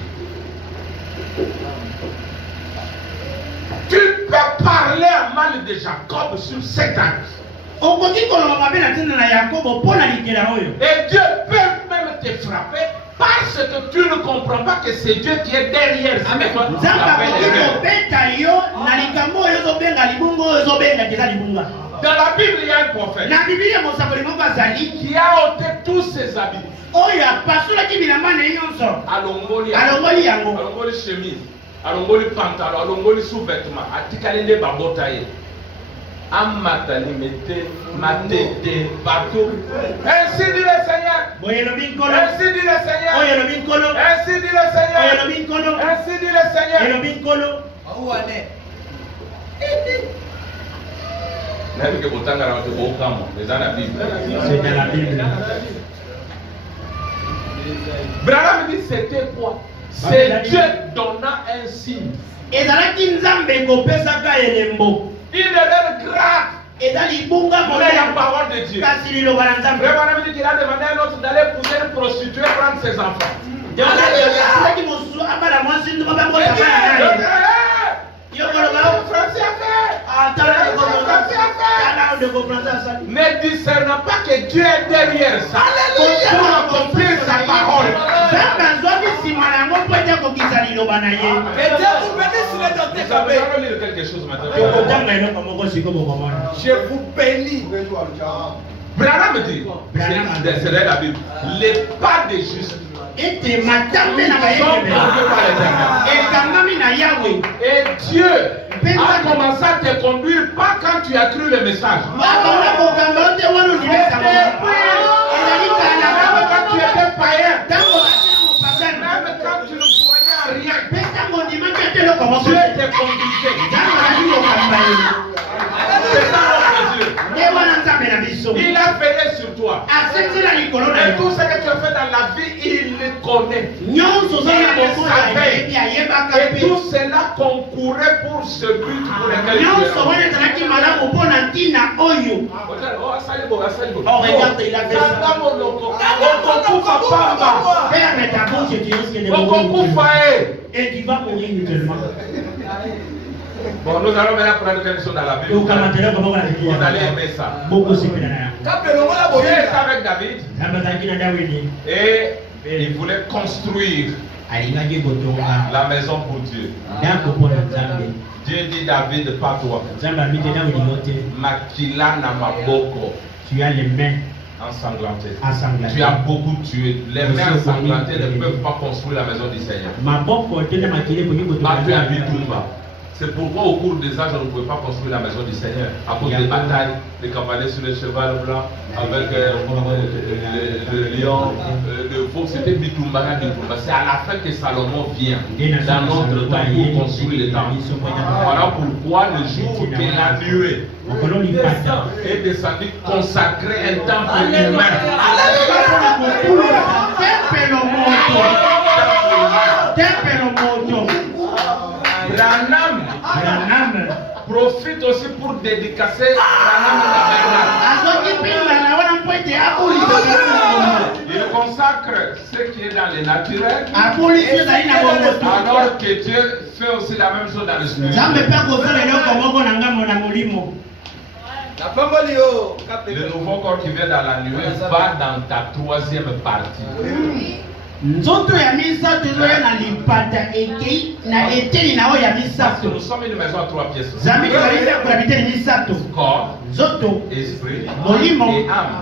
Tu peux parler à mal de Jacob sur 7 ans. Et Dieu peut même te frapper parce que tu ne comprends pas que c'est Dieu qui est derrière. Dans la Bible, il y a un prophète qui a ôté tous ses habits. Alongoli chemise, alongoli pantalon, alongoli sous-vêtements, atikalende babotaye. Amatali mette matete partout. Ainsi dit le Seigneur. Ainsi dit le Seigneur. Ainsi dit le Seigneur. Ainsi dit le Seigneur. C'est dans la Bible. Branham dit c'était quoi? C'est Dieu donnant un signe. Une erreur grave. Mais la parole de Dieu. Branham dit qu'il a demandé à un autre d'aller pousser une prostituée prendre ses enfants. Ne discernant pas que Dieu est derrière ça pour accomplir sa parole. Et Dieu vous bénisse sur le docteur. Je vais lire quelque chose maintenant. Je vous bénis. Branham dit, c'est la Bible, les pas des justes et Dieu a commencé à te conduire pas quand tu as cru le message. Quand tu étais païen, même quand tu ne croyais à rien, Dieu te conduisait. C'est ça notre Dieu. Il a veillé sur toi. Et tout ce que tu as fait dans la vie, il le connaît. Il le savait. Et tout cela concourait pour ce but pour lequel il est. Oh, regarde, il a fait ça. Et qui va mourir mutuellement. Bon, nous allons maintenant prendre quelque chose dans la Bible. Vous allez aimer ça. Dieu est avec David. Et il voulait construire la maison pour Dieu. Dieu dit David, pas toi. Makila na maboko. Tu as les mains ensanglantées. ensanglantées. Tu as beaucoup tué. Les mains ensanglantées ne peuvent pas construire la maison du Seigneur. Tu as Bitumba. C'est pourquoi au cours des âges, on ne pouvait pas construire la maison du Seigneur. À cause des batailles, les cavaliers sur le cheval blanc, avec le lion, le veau. C'était Bitumba. C'est à la fin que Salomon vient dans notre temps pour construire le temple. Voilà pourquoi le jour que la nuée est descendue consacrer un temple humain. Branham profite aussi pour dédicacer Branham il consacre ce qui est dans le naturel, alors que Dieu fait aussi la même chose dans le spirituel. Le nouveau corps qui vient dans la nuée va dans ta troisième partie. Nous sommes une maison à 3 pièces. Corps, esprit et âme.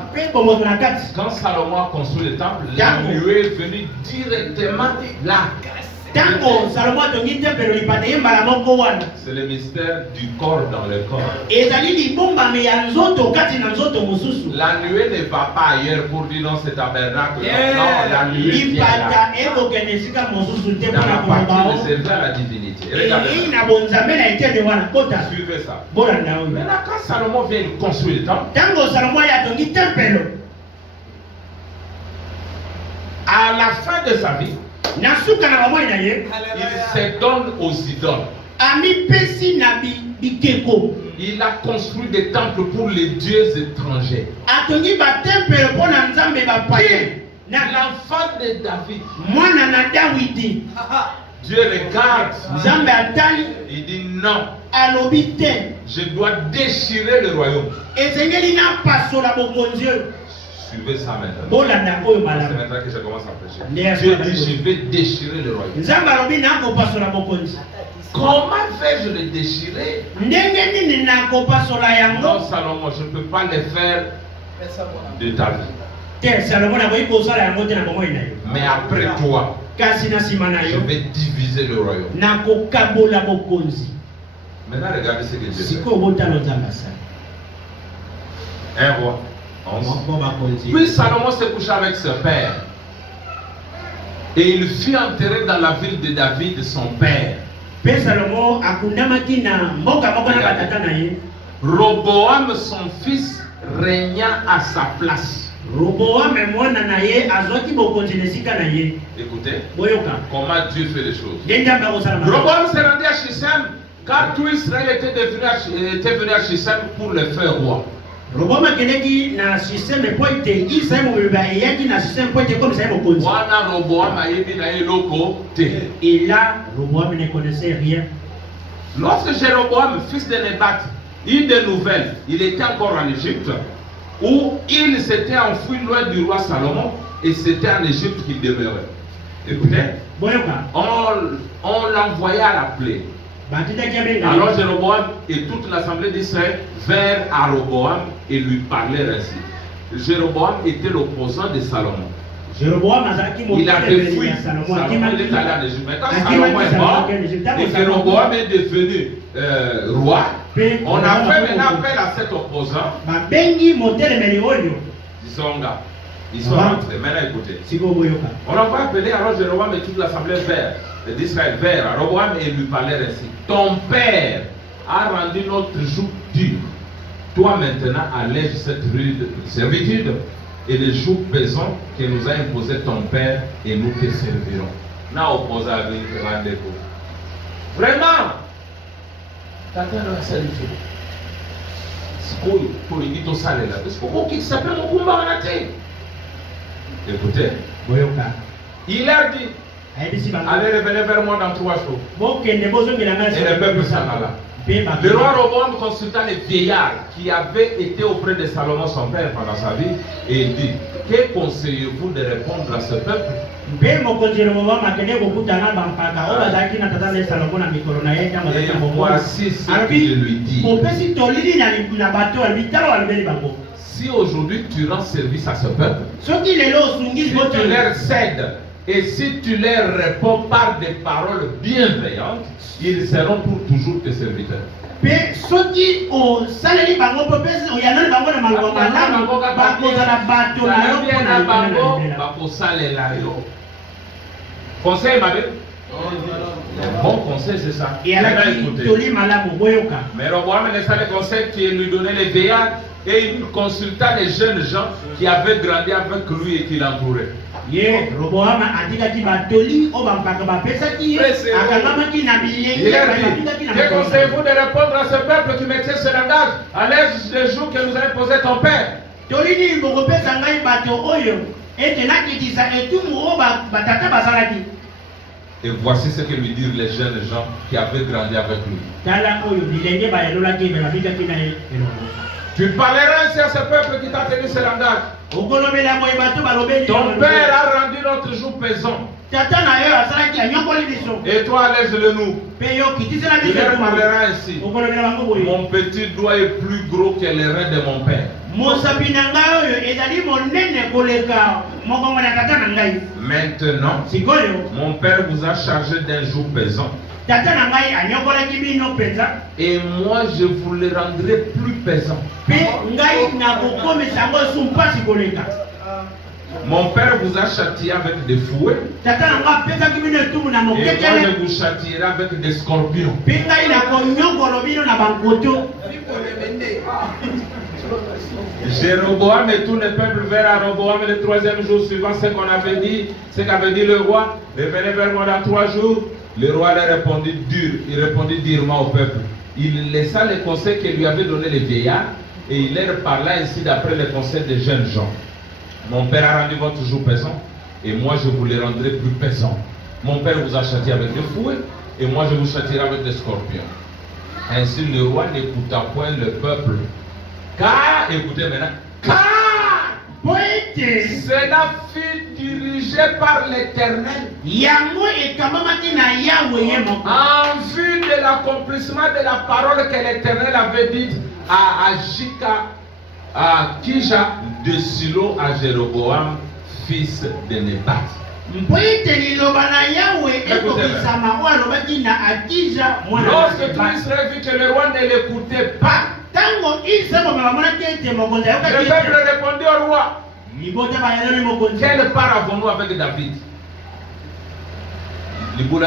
Quand Salomon a construit le temple, la nuée est venue directement là. C'est le mystère du corps dans le corps. La nuée ne va pas ailleurs pour dire non, c'est tabernacle. Non, la nuée vient là. Dans la partie réservée à la divinité. Suivez ça. Maintenant, quand Salomon vient construire le temple, à la fin de sa vie, il se donne aux idoles. Il a construit des temples pour les dieux étrangers. L'enfant de David, Dieu regarde, il dit non, je dois déchirer le royaume. Suivez ça maintenant. C'est maintenant que je commence à prêcher. Dieu dit je vais déchirer le royaume. Comment vais-je le déchirer? Non, Salomon, je ne peux pas le faire de ta vie. Mais après toi, je vais diviser le royaume. Maintenant, regardez ce que Dieu fait. Un roi. Puis Salomon s'est couché avec ce père. Et il fut enterré dans la ville de David, son père. Roboam, son fils, régna à sa place. Écoutez, comment Dieu fait les choses. Roboam s'est rendu à Shichem, car tout Israël était venu à Shichem pour le faire roi. Et là, Roboam ne connaissait rien. Lorsque Jéroboam, fils de Nébat, eut des nouvelles, il était encore en Égypte, où il s'était enfoui loin du roi Salomon, et c'était en Égypte qu'il demeurait. Écoutez, on l'envoya à l'appeler. Alors Jéroboam et toute l'assemblée d'Israël vinrent à Roboam et lui parlèrent ainsi. Jéroboam était l'opposant de Salomon. Il avait fui. Salomon est allé en Égypte. Mais quand Salomon est mort et que Roboam est devenu roi, on a fait un appel à cet opposant. Ils sont rentrés. Maintenant écoutez. On a appelé alors Jéroboam et toute l'assemblée d'Israël vers Roboam et lui parlait ainsi. Ton père a rendu notre joug dur. Toi maintenant allège cette rude servitude et les jours pesants que nous a imposé ton père et nous te servirons. Na opposé avec rendez-vous. Vraiment. Écoutez. Il a dit, allez revenez vers moi dans 3 jours. Et le peuple s'en alla. Le roi Roboam consulta les vieillards qui avaient été auprès de Salomon son père pendant sa vie et il dit, que conseillez-vous de répondre à ce peuple? Et voici ce qu'il lui dit. Si aujourd'hui tu rends service à ce peuple, si tu leur cèdes et si tu leur réponds par des paroles bienveillantes, ils seront pour toujours tes serviteurs. Conseil, ma belle. Bon conseil, c'est ça. Mais Roboam laissa les conseils qu'il lui donnait les vieillards et il consulta les jeunes gens qui avaient grandi avec lui et qui l'entouraient. Que conseillez-vous de répondre à ce peuple qui mettait ce langage à l'aise des jours que nous avait posé ton père? Et voici ce que lui dirent les jeunes gens qui avaient grandi avec lui. Tu parleras ainsi à ce peuple qui t'a tenu ce langage. Ton père a rendu notre jour pesant. Et toi, laisse-le-nous. Il leur parlera ainsi. Mon petit doigt est plus gros que les reins de mon père. Maintenant, mon père vous a chargé d'un jour pesant. Et moi, je vous le rendrai plus pesant. Mon père vous a châtié avec des fouets. Et moi, je vous châtierai avec des scorpions. Jéroboam et tout le peuple vers à Roboam le 3e jour suivant ce qu'on avait dit, ce qu'avait dit le roi. Revenez vers moi dans 3 jours. Le roi leur répondit il répondit durement au peuple. Il laissa les conseils que lui avaient donné les vieillards et il leur parla ainsi d'après les conseils des jeunes gens. Mon père a rendu votre jour pesant et moi je vous les rendrai plus pesants. Mon père vous a châtié avec des fouets et moi je vous châtierai avec des scorpions. Ainsi le roi n'écouta point le peuple. Car, écoutez maintenant, car cela fut dirigé par l'Éternel en vue de l'accomplissement de la parole que l'Éternel avait dite à Kija de Silo à Jéroboam, fils de Nébat. Lorsque tout Israël vit que le roi ne l'écoutait pas, le peuple répondit au roi, quelle part avons-nous avec David? Nous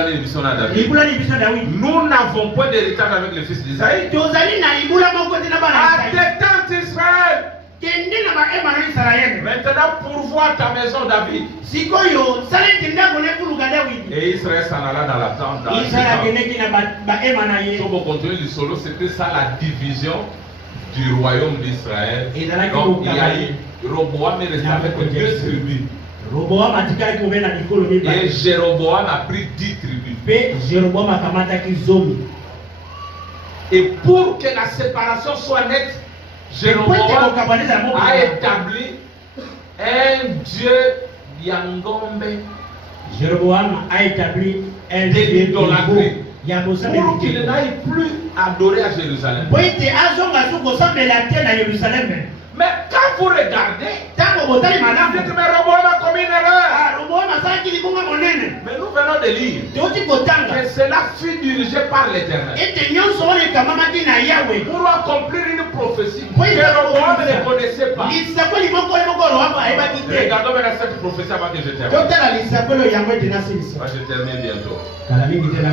n'avons pas d'héritage avec le fils d'Isaïe. Attends Israël. Maintenant pourvois ta maison David. Et Israël s'en alla dans la tente. C'était ça la division du royaume d'Israël. Donc il y a eu Roboam est resté avec 2 tribus. Et Jéroboam a pris 10 tribus. Et pour que la séparation soit nette, Jéroboam a établi un Dieu Yangombe. Jéroboam a établi un Dieu d'idolâtrie pour qu'il n'aille plus adorer à Jérusalem. Mais quand vous regardez, vous dites, mais Roboam a commis une erreur. Mais nous venons de lire que cela fut dirigé par l'Éternel pour accomplir une prophétie que Roboam ne connaissait pas. Regardons maintenant cette prophétie avant que je termine. Je termine bientôt.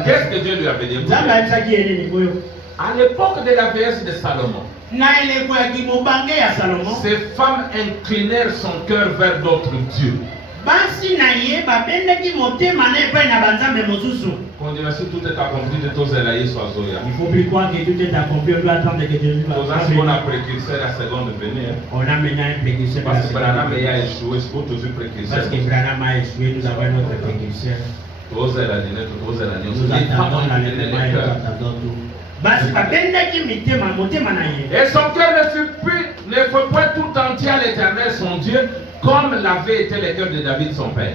Qu'est-ce que Dieu lui avait dit? À l'époque de la vieillesse de Salomon, ces femmes inclinèrent son cœur vers d'autres dieux. Continuation, tout est accompli de tous les soisoya. Il faut plus croire que tout est accompli, on doit attendre que Jésus va Tout on a précurseur à seconde venue. On a maintenant un précurseur. Parce que Branham a échoué, c'est pour toujours précurseur. Parce que Branham a échoué, nous avons notre précurseur. Tous la dîner, tous la dîner. Nous attendons l'enlèvement et nous attendons tout. Et son cœur ne fut point tout entier à l'Éternel son Dieu, comme l'avait été le cœur de David son père.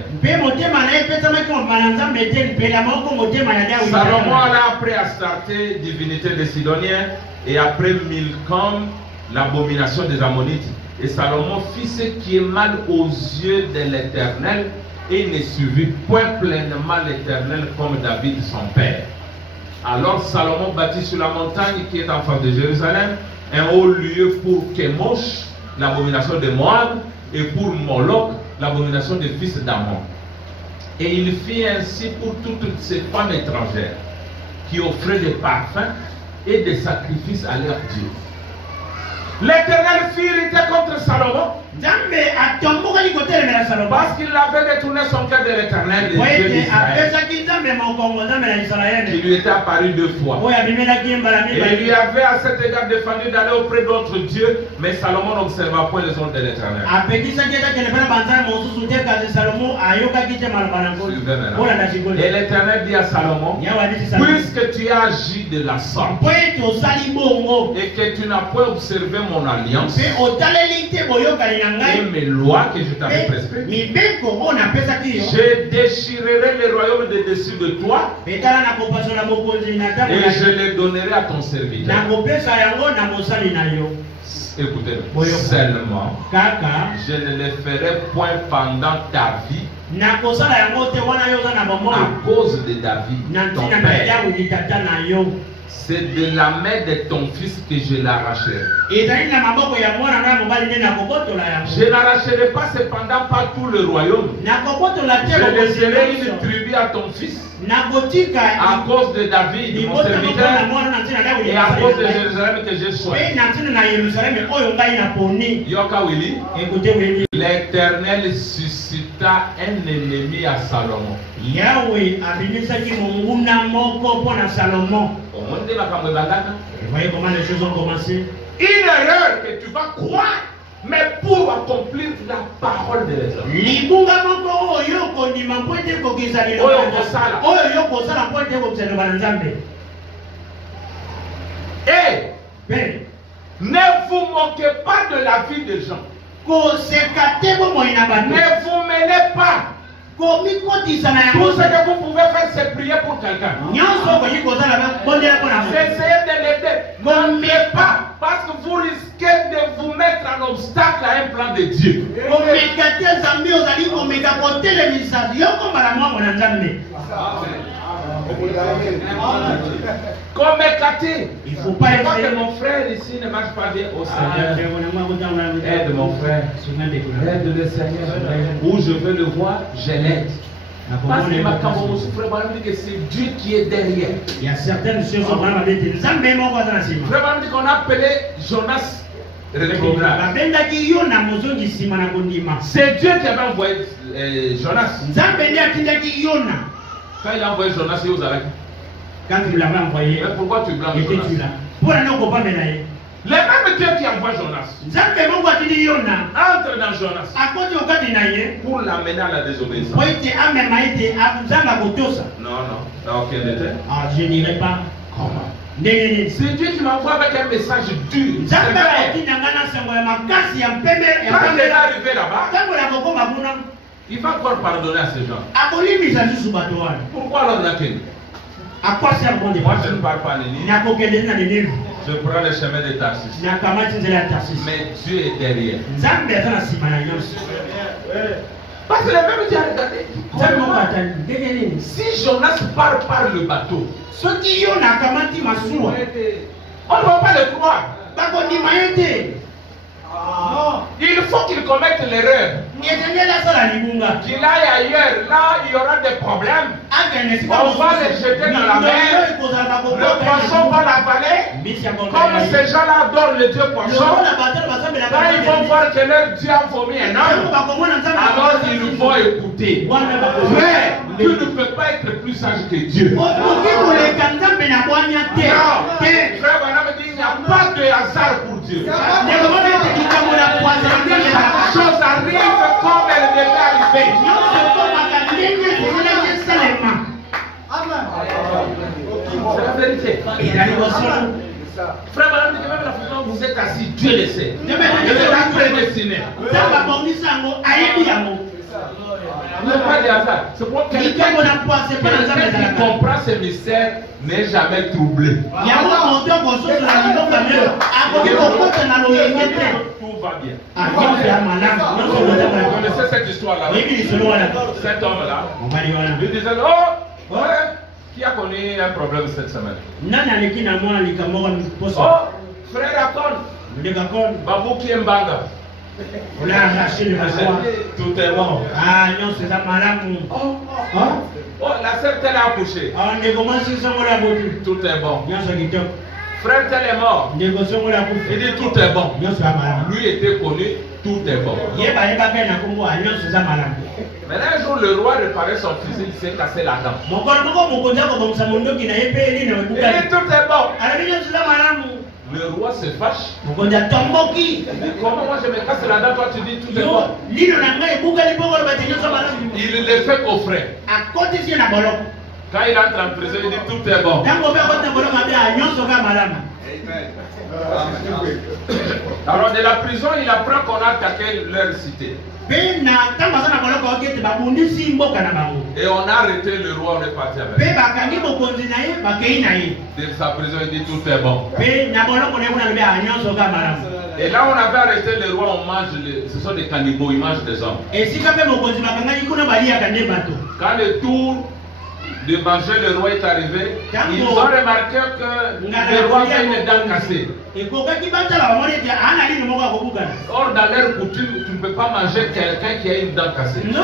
Salomon là après a starté divinité des Sidoniens et après Milcom, l'abomination des Ammonites. Et Salomon fit ce qui est mal aux yeux de l'Éternel et ne suivit point pleinement l'Éternel comme David son père. Alors Salomon bâtit sur la montagne qui est en face de Jérusalem un haut lieu pour Kemosh, l'abomination de Moab, et pour Moloch, l'abomination des fils d'Ammon. Et il fit ainsi pour toutes ces femmes étrangères qui offraient des parfums et des sacrifices à leur Dieu. L'Éternel fit irriter contre Salomon parce qu'il avait détourné son cœur de l'Éternel, qui lui était apparu 2 fois. Et il lui avait à cet égard défendu d'aller auprès d'autres dieux, mais Salomon n'observa point les ordres de l'Éternel. Et l'Éternel dit à Salomon, puisque tu as agi de la sorte et que tu n'as point observé mon alliance et mes lois que je t'avais prescrites, je déchirerai le royaume de dessus de toi et je les donnerai à ton serviteur. Écoutez, seulement je ne les ferai point pendant ta vie à cause de David, ton père. C'est de la main de ton fils que je l'arracherai. Je n'arracherai pas cependant pas tout le royaume. Je laisserai une tribu à ton fils à cause de David, mon serviteur, et à cause de Jérusalem que j'ai choisi. Yoka Willy, l'Éternel suscita un ennemi à Salomon. Yahweh abimisaki monguna moko pour Salomon. Vous voyez comment les choses ont commencé? Une erreur que tu vas croire, mais pour accomplir la parole de l'Éternel. Et ne vous moquez pas de la vie des gens. Ne vous mêlez pas. Tout ce que vous pouvez faire, c'est prier pour quelqu'un. Essayez de l'aider. Ne pas, parce que vous risquez de vous mettre en obstacle à un plan de Dieu. Comme éclaté. Il ne faut pas que mon frère ici ne marche pas bien au Seigneur. Aide mon frère. Aide le Seigneur. Où je veux le voir, je l'aide. Parce que c'est Dieu qui est derrière. Il y a certaines choses qu'on a appelées Jonas rétrograde. C'est Dieu qui avait envoyé Jonas. Quand il a envoyé Jonas, il a quand tu l'avais envoyé, mais pourquoi tu blâmes Jonas? Les mêmes Dieu qui envoie Jonas entre dans Jonas pour l'amener à la désobéissance. Non, ok, je n'irai pas. Comment? C'est Dieu qui m'envoie avec un message dur. Quand il est arrivé là-bas, il va encore pardonner à ces gens. Pourquoi alors n'a-t-il? À quoi sert bon de moi je ne parle pas de Ninive. Je prends le chemin de Tarsis. Mais Dieu est derrière. Parce que le même Dieu a regardé. Si Jonas part par le bateau, on ne va pas le croire. Il faut qu'il commette l'erreur. Qu'il aille ailleurs, là il y aura des problèmes. On va les jeter dans la mer. Le poisson va l'avaler. Comme ces gens-là adorent le Dieu poisson, quand ils vont voir que leur Dieu a formé un homme, alors il nous faut écouter. Frère, tu ne peux pas être plus sage que Dieu. Non, frère Branham dit il n'y a pas de hasard pour Dieu. Chaque chose arrive comme elle devait arriver. C'est la vérité. Frère Branham dit que même la façon dont vous êtes assis, Dieu le sait. Il est prédestiné. Il n'y a pas de hasard. C'est pour quelqu'un qui comprend ce mystère n'est jamais troublé. Tout va bien. Vous connaissez cette histoire-là? Cet homme-là, il disait, oh, ouais, qui a connu un problème cette semaine? Oh, frère Akon, Babou qui est Mbanga. On a arraché le roi. Tout est bon. Ah non, c'est ça, madame. Oh, la sœur telle a accouché. Tout est bon. Frère tel est mort. Il dit tout est bon. Lui était connu, tout est bon. Mais un jour, le roi réparait son fusil, il s'est cassé la dent. Il dit tout est bon. Le roi se fâche. Comment moi je me casse la dent, toi tu dis tout est bon. Il le fait au frère. Quand il entre en prison, il dit tout est bon. Alors de la prison, il apprend qu'on a attaqué leur cité. Et on a arrêté le roi, on est parti avec lui. De sa prison, il dit tout est bon. Et là, on avait arrêté le roi, on mange, ce sont des cannibaux, ils mangent des hommes. Quand le tour de manger le roi est arrivé, ils ont remarqué que le roi avait une dent cassée. Or, dans leur coutume, tu ne peux pas manger quelqu'un qui a une dent cassée. On a dit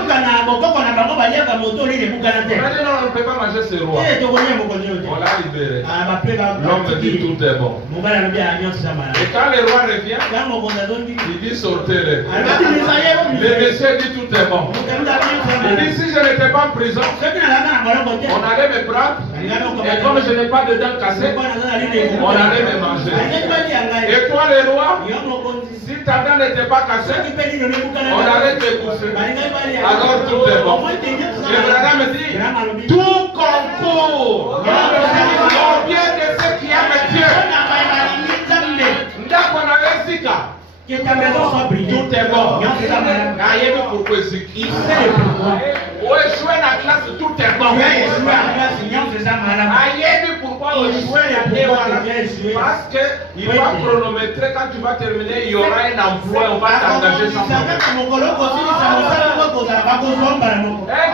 non, on ne peut pas manger ce roi. On l'a libéré. L'homme dit tout est bon. Et quand le roi revient, il dit sortez-le. Le monsieur dit tout est bon. Il dit si je n'étais pas en prison, on allait me prendre. Et comme je n'ai pas de dents cassées, on allait me manger. Et toi le roi, si ta dent n'était pas cassée, on allait te bouffer. Alors tout est bon. Et Branham me dit, tout concourt au bien de ceux qui aiment Dieu. Que ta maison soit brillante. Tout est bon. Pourquoi il sait pourquoi. Échouer la classe, tout est bon. Pourquoi échouer? Parce qu'il va chronométrer. Quand tu vas terminer, il y aura un emploi. On va t'engager sans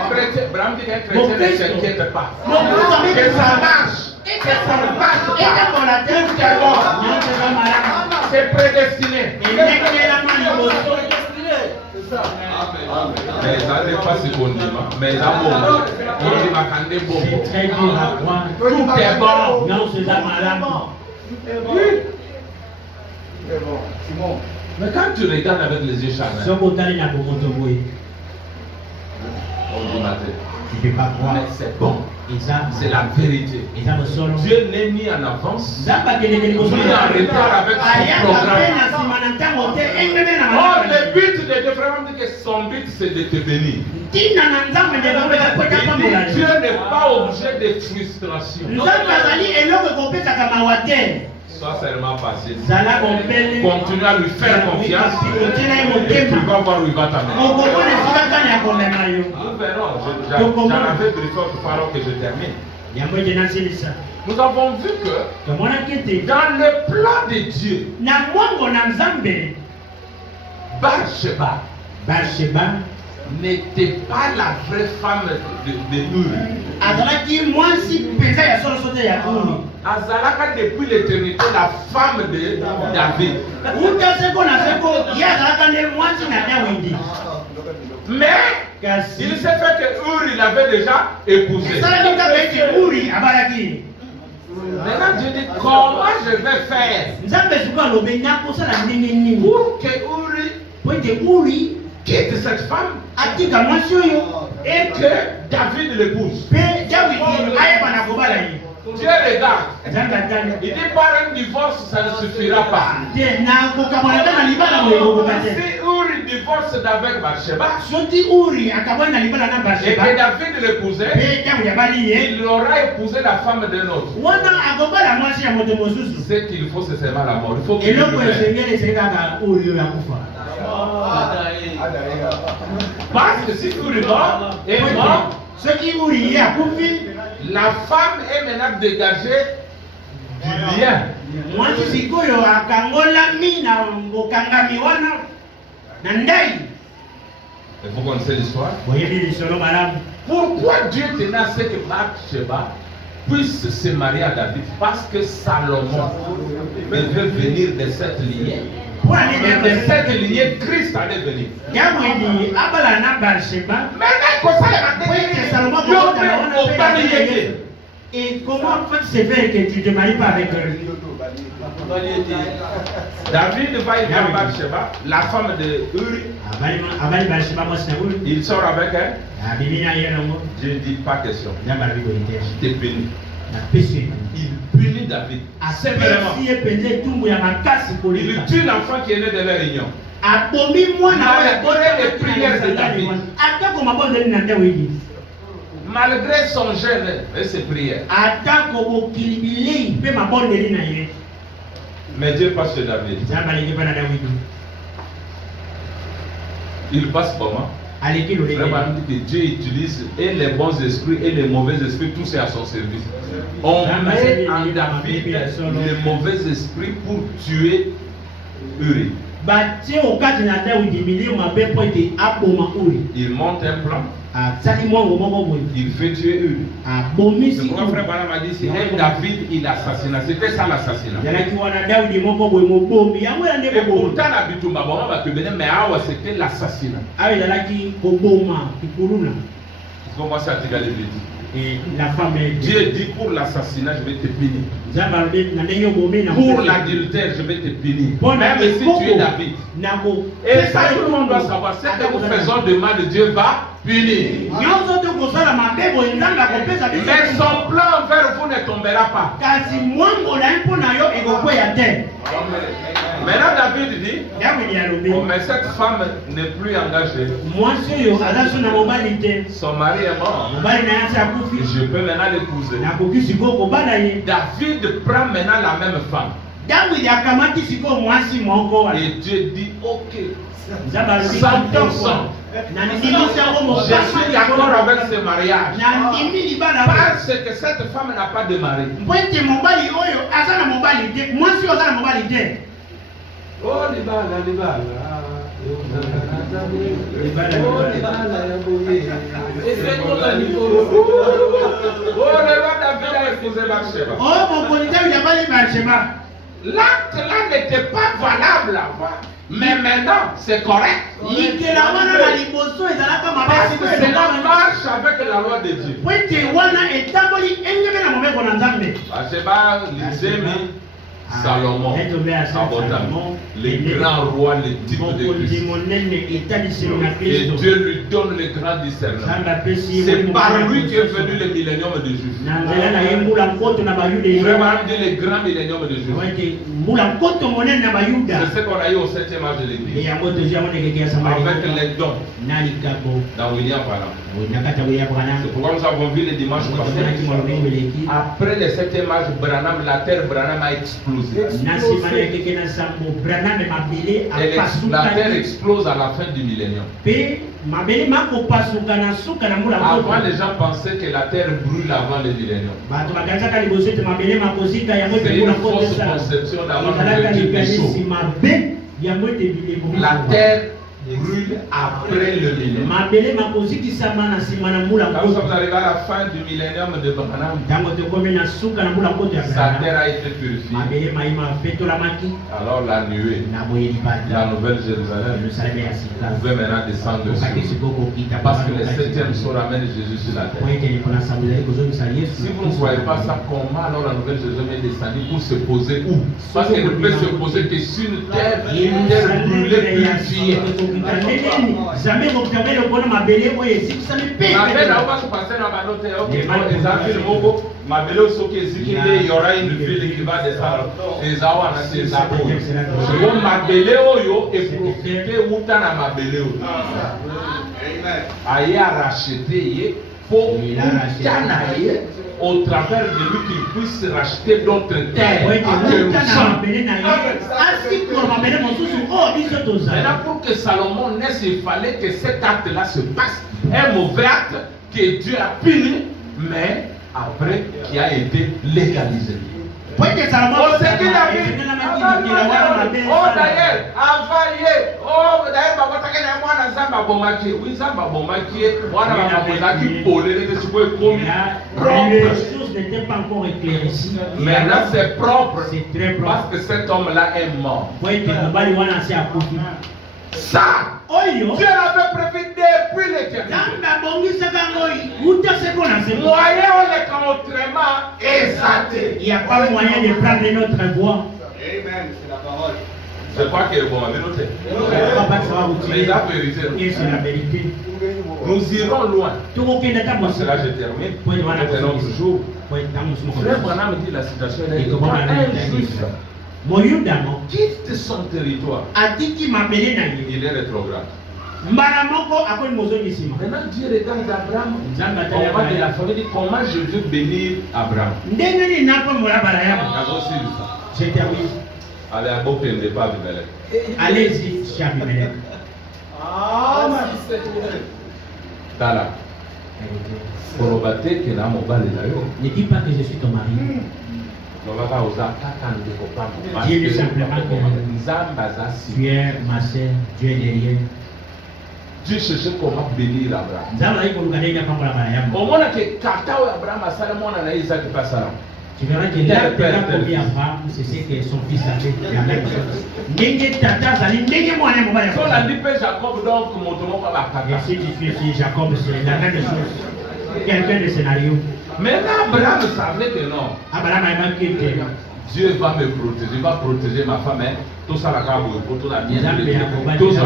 chrétien, Branham dit qu'un chrétien ne s'inquiète pas. Que ça marche. Que ça marche. Tout est bon. C'est prédestiné. Mais ça n'est pas ce qu'on dit. Mais là, on dit Makande bon. C'est très dur à croire. Tout est bon. Non, c'est ça, madame. Mais quand tu regardes avec les yeux charnels, tu ne peux pas croire. Mais c'est bon. C'est la vérité. Dieu n'est ni en avance, ni en retard avec son programme. Or, le but de Dieu, vraiment dit que son but c'est de te bénir. Dieu n'est pas objet de frustration. Sois seulement patient. Continue à lui faire confiance. Et tu vas voir où il va t'amener. Nous verrons. J'en avais briefé tout à l'heure que je termine. Nous avons vu que dans le plan de Dieu, Bathsheba n'était pas la vraie femme de Uri. Azalaka depuis l'éternité la femme de David. Mais il s'est fait que Uri l'avait déjà épousé. Maintenant Dieu dit comment je vais faire pour que Uri quitte cette femme et que David l'épouse. Dieu regarde. Il dit par un divorce, ça ne suffira pas. Si Uri divorce d'avec Bathsheba et que David l'épousait, il aura épousé la femme d'un autre. C'est qu'il faut se séparer la mort. Il faut qu'il parce que si Uri est mort, la femme est maintenant dégagée du lien. Et vous connaissez l'histoire. Pourquoi Dieu tenait à ce que Bathsheba puisse se marier à David? Parce que Salomon devait venir de cette lignée. De cette lignée, Christ allait venir. Et comment c'est fait que tu ne te maries pas avec eux? David va y voir Bathsheba, la femme de Uri. Il sort avec elle. Dieu dit pas question. Je t'ai béni. Il punit David. Sévèrement. Il tue l'enfant qui est né de leur union. Malgré les prières de David. Malgré son jeûne et ses prières. Mais Dieu passe sur David. Il passe comment? Vraiment que Dieu utilise et les bons esprits et les mauvais esprits, tout c'est à son service. On met en David les mauvais esprits pour tuer Uri. Il monte un plan. Il fait tuer Uri. C'est pourquoi frère Branham a dit c'est un David, il assassina. C'était ça l'assassinat. Et pourtant la bitumba mais c'était l'assassinat. Comment ça tu gagnes Dieu dit pour l'assassinat je vais te punir. Pour l'adultère je vais te punir. Même si tu es David. Et ça tout le monde doit savoir. Ce que nous faisons de mal, Dieu va punir. Mais son plan envers vous ne tombera pas. Maintenant David dit, oh, mais cette femme n'est plus engagée. Son mari est mort. Je peux maintenant l'épouser. David prend maintenant la même femme. Et Dieu dit ok, 100%. Je suis d'accord avec ce mariage. Parce que cette femme n'a pas de mari. Oh, les balles. L'acte là n'était pas valable avant. Mais maintenant, c'est correct. Parce que cela marche avec la loi de Dieu. Salomon, les grands rois, les types de Christ. Et Dieu lui donne le grand discernement. C'est par lui qu'est venu le millénium de Juifs. Vraiment dit le grand millénium de Juifs. C'est ce qu'on a eu au 7e âge de l'Église. Avec les dons dans William Branham. C'est pourquoi nous avons vu les dimanches passés. Après le 7e âge, Branham, la terre Branham a explosé. Et la terre explose à la fin du millénium. Avant, les gens pensaient que la terre brûle avant le millénium. C'est une fausse conception d'avoir le chaud. La terre brûle après le millénaire. Quand vous arrivez à la fin du millénium de Branham, sa terre a été purifiée. Alors la nuée, la nouvelle Jérusalem, pouvait maintenant descendre dessus. Parce que les septièmes sont ramènent Jésus sur la terre. Si vous ne voyez pas ça, comment alors la nouvelle Jérusalem est descendue pour se poser où? Parce qu'elle ne peut se poser que sur une terre brûlée, purifiée. Il y aura une ville qui va descendre. Aïe a racheté pour au travers de lui qu'il puisse racheter d'autres terres. Maintenant, pour que Salomon naisse, il fallait que cet acte-là se passe. Un mauvais acte que Dieu a puni, mais après qui a été légalisé. Oh d'ailleurs, les choses n'étaient pas encore éclaircies. Maintenant c'est propre. C'est très propre. Parce que cet homme-là est mort. Ça, Dieu l'avait prévu depuis l'éternité. Moyen on est autrement exalté. Il n'y a pas moyen de prendre notre voix. Amen, c'est la parole. Je crois que bon, mais il a vérité. C'est la vérité. Nous irons loin. C'est là que je termine. C'est un autre jour. Frère Branham dit la situation est injuste. Quitte son territoire. Il est rétrograde. Maintenant Dieu regarde Abraham. Comment de la famille dit comment je veux bénir Abraham. Allez, à Bopé, ne pas Abimelech. Allez-y, chez Abimelech. Tala. Ne dis pas que je suis ton mari. Dis-lui simplement que tu es ma soeur, Dieu est derrière. Dieu cherchait comment bénir Abraham. Au moins que Kata ou Abraham a Salomon a Isaac pas Salomon. Tu verras que l'Abraham, c'est ce que son fils a fait. La même chose. On a dit que Jacob donc et si tu fais Jacob, c'est la même chose. Quelqu'un de scénario. Maintenant Abraham savait que non. Abraham a dit que Dieu va me protéger, il va protéger ma femme. Tout ça, la cabo, tout ça, tout ça,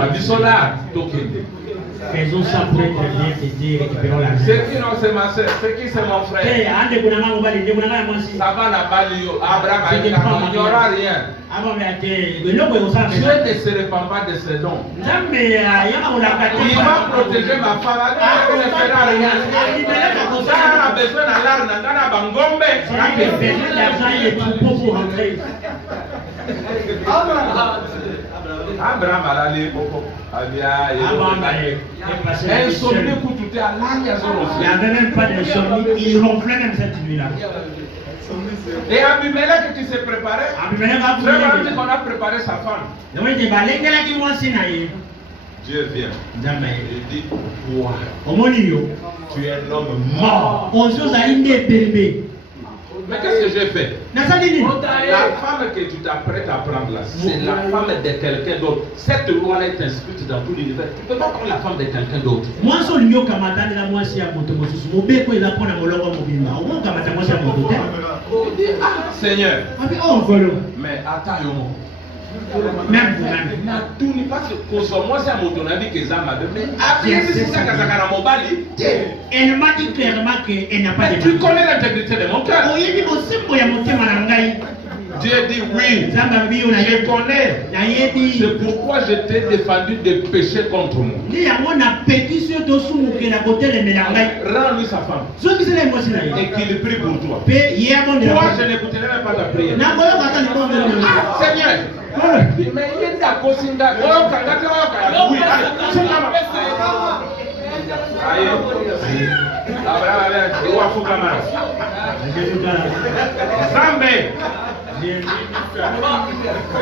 faisons ça pour être bien, c'est récupérons la main. C'est qui non, c'est ma soeur, c'est qui c'est mon frère. Ça va la balle, Abraham, il n'y aura rien. Dieu ne se répand pas de ses dons. Il va protéger ma femme, il ne fera rien. Ça a besoin de l'argent, il a besoin d'argent et de troupeaux pour rentrer. Abraham a allé insomnie pour tout à l'âge. Il n'y avait même pas d'insomnie, il ronflait même cette nuit-là. Et Abimelech qui s'est préparé, on a préparé sa femme. Dieu vient. Il dit, toi, tu es un homme mort. Mais qu'est-ce que j'ai fait? La femme que tu t'apprêtes à prendre là, c'est la femme de quelqu'un d'autre. Cette loi-là est inscrite dans tout l'univers. Tu ne peux pas prendre la femme de quelqu'un d'autre. Seigneur, mais attends, même parce que moi c'est à mon ton avis que ça m'a donné. Elle m'a dit clairement qu'elle n'a pas de. Tu connais l'intégrité de mon cœur. Dieu dit oui, je connais. C'est pourquoi je t'ai défendu de pécher contre moi. Rends-lui sa femme et qu'il prie pour toi. Toi, je n'écouterai même pas ta prière. Seigneur, mais il y a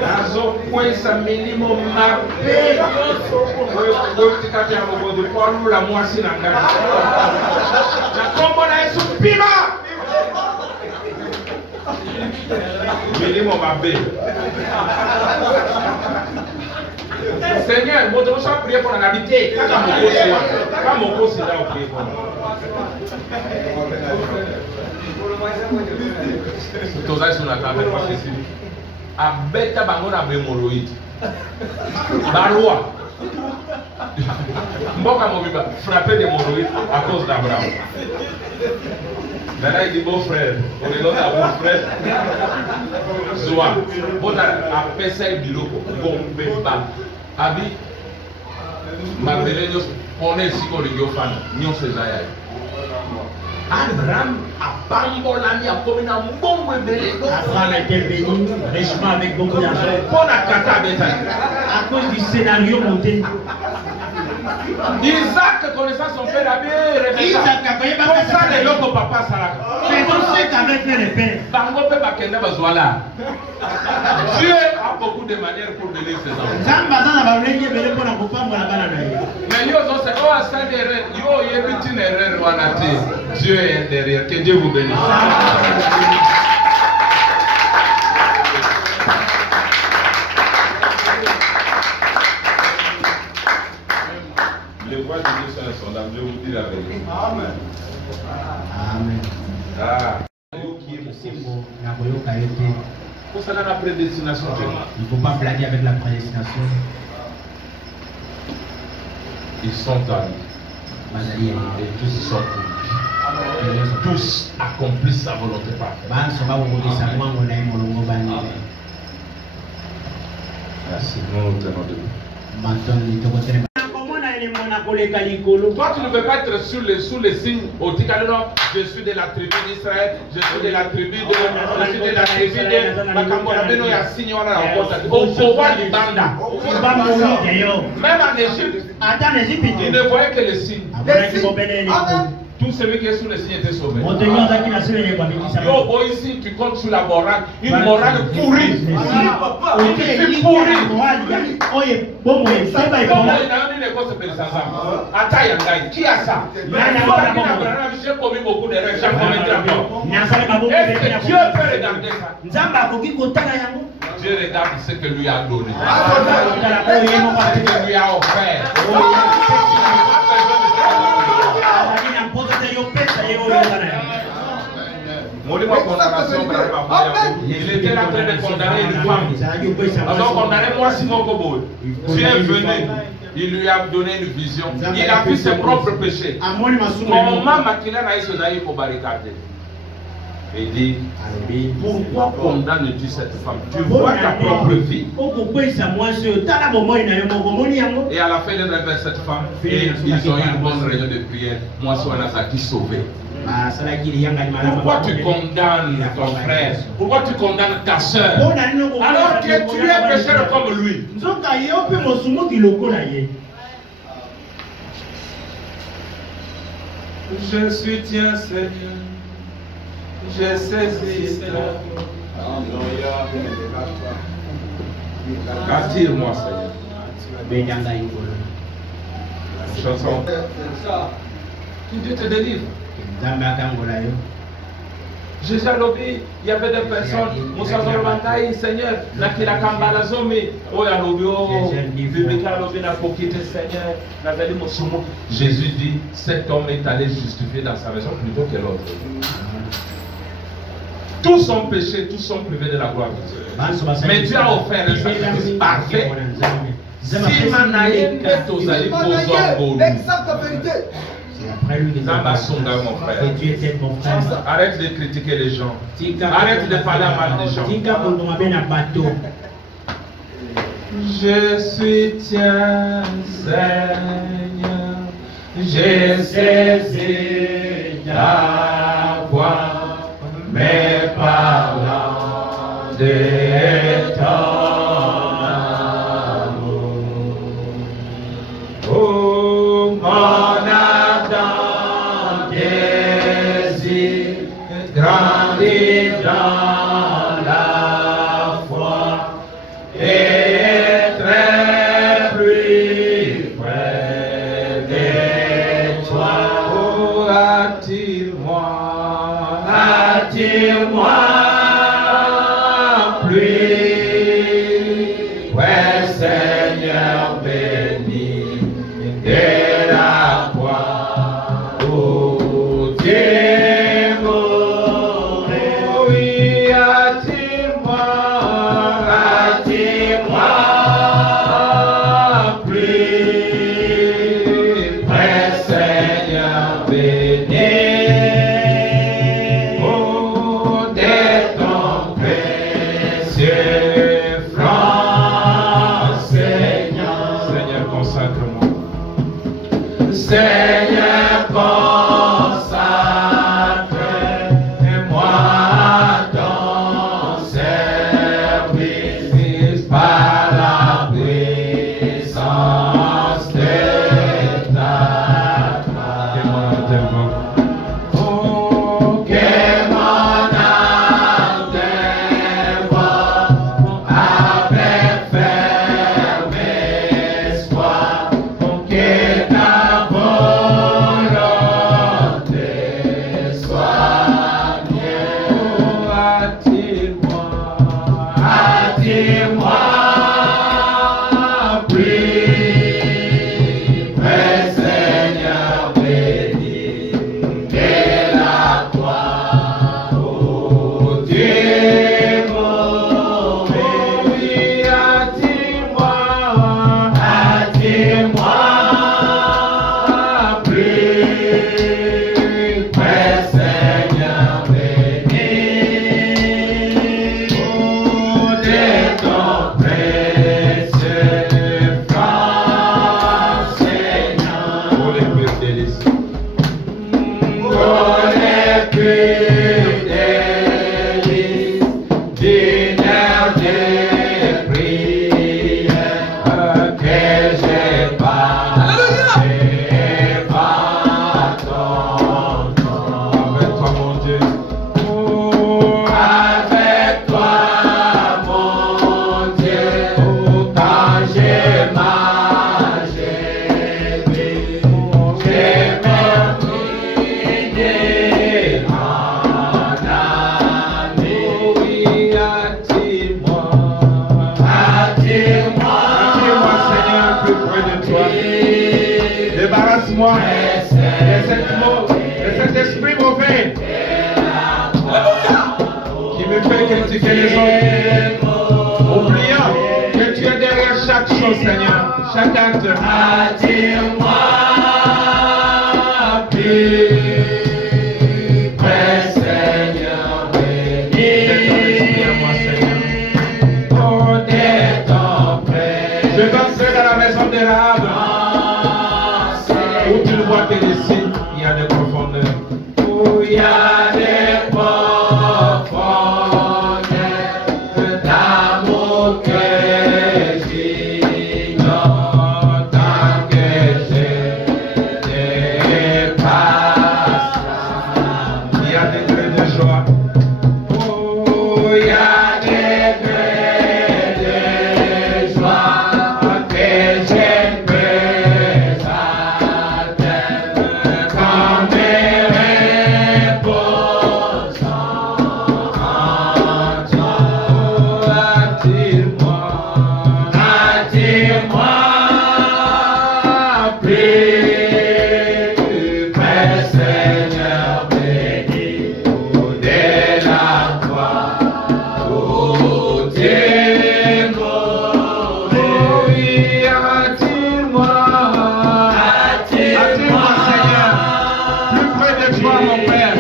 nazokwesa milimo mabe oyokotikati ya mobodo po alula mwasi na ngai na kombo na Yesu pima milimo mabe. Seigneur, moto moso prier pour la habiter kaka mokosi là au prier pour toza sur la table parce que c'est abeta bango na bémoroïde baloi mboka mobiba frappé d'hémorroïdes à cause d'Abraham. Maintenant il dit beau frère, on est là beau frère. Zoa, on a appelé biloko bombeba. Abi Mabelenios on est ici qu'on le fan, nous c'est Zaya. Abraham a pambolami a commis un bon bébé. Abraham a été béni richement avec beaucoup d'argent. Pour la kata beta. À cause du scénario monté. Isaac connaissant son père a bien révélé. Comme ça les locaux papa Sarah. Faisons ce qu'avait fait le père. Bango pe bakenda bazwala. Dieu a beaucoup de manières pour bénir ses enfants. Mais yo zo c'est oh ça derrière yo yebiti derrière wana te. Dieu est derrière. Que Dieu vous bénisse. Les voix de Dieu sont insondables. Je vous dis la vérité. Amen. Amen. Ah. Pour ça, la prédestination. Il ne faut pas blaguer avec la prédestination. Ils sont amis. Et tous ils sont unis. Tous accomplissent sa volonté parfaite. Merci. Nous nous tenons debout. Toi, tu ne peux pas être sous les signes au Tikalino. Je suis de la tribu d'Israël, je suis de la tribu de. Je suis de la tribu de. Makamborabeno ya signe wana na kota. Au pouvoir du Banda. Même en Égypte, ils ne voyaient que les signes. Tout celui qui est sous les signes était sauvé. Yo, boy, ici, tu comptes sur la morale. Une morale pourrie. Une pourrie. Qui a ça? J'ai commis beaucoup d'erreurs. J'ai commis encore. Est-ce que Dieu peut regarder ça? Dieu regarde ce que lui a donné. Ce que lui a offert. Il était en train de condamner une femme. Alors condamné moi Simon Kobo. Dieu est venu. Il lui a donné une vision. Il a vu ses propres péchés. Comment Makina n'a eu pour barricader? Et dit, pourquoi condamnes-tu cette femme? Tu vois ta propre vie. Et à la fin de la cette femme, et ils ont eu une bonne réunion de prière. Moi, je suis sauvé. Pourquoi tu condamnes ton frère? Pourquoi tu condamnes ta soeur? Alors que tu es pécheur comme lui. Je soutiens Seigneur. Je saisis cela. Attire-moi, Seigneur. Chanson. Que Dieu te délivre. Jésus a lobby, il y avait des personnes, Moussa Zorobantaï, Seigneur, Nakila Kambala Zomi, oh ya lobby, oh, Biblika lobby n'a pas quitté Seigneur, Nazali Mosumo. Jésus dit, cet homme est allé justifier dans sa maison plutôt que l'autre. Tous sont péchés, tous sont privés de la gloire de Dieu. Mais Dieu a offert un sacrifice parfait. Si Manaïm est aux alliés, l'exacte vérité. Mon frère. Arrête de critiquer les gens. Arrête de parler mal des gens. Je soutiens Seigneur. J'ai saisi ta voix. Mais parlant de ton amour, oh mon ardent désir grandit dans la attire-moi, Attire-moi plus, ouais Seigneur béni, dès la croix où tu es mort. oui, attire-moi, Attire-moi plus, ouais Seigneur béni. Seigneur, consacre-moi ton service par la puissance de ta grâce. Oh, que mon âme t'invoque avec ferme espoir, que ta attire-moi plus, vrai Seigneur béni, dès la croix où tu es mort. Oui, attire-moi plus, vrai Seigneur béni. Débarrasse-moi de cet esprit mauvais qui me fait critiquer les autres, oubliant que tu es derrière chaque chose, Seigneur, chaque acte. Attire-moi plus, vrai Seigneur béni. Oh, dès ton près, je danserai dans la maison des raves, où tu ne vois que les signes, il y a des profondeurs. où il y a des profondeurs d'amour que j'ignore, tant que je dépasse. Il y a des grès de joie. Oh, il y a des grès de joie que je peux atteindre quand mes repose en toi. Attire-moi plus, vrai Seigneur béni, dès la croix où tu es mort. Oui, attire-moi, Attire-moi, Seigneur, plus près de toi, mon Père.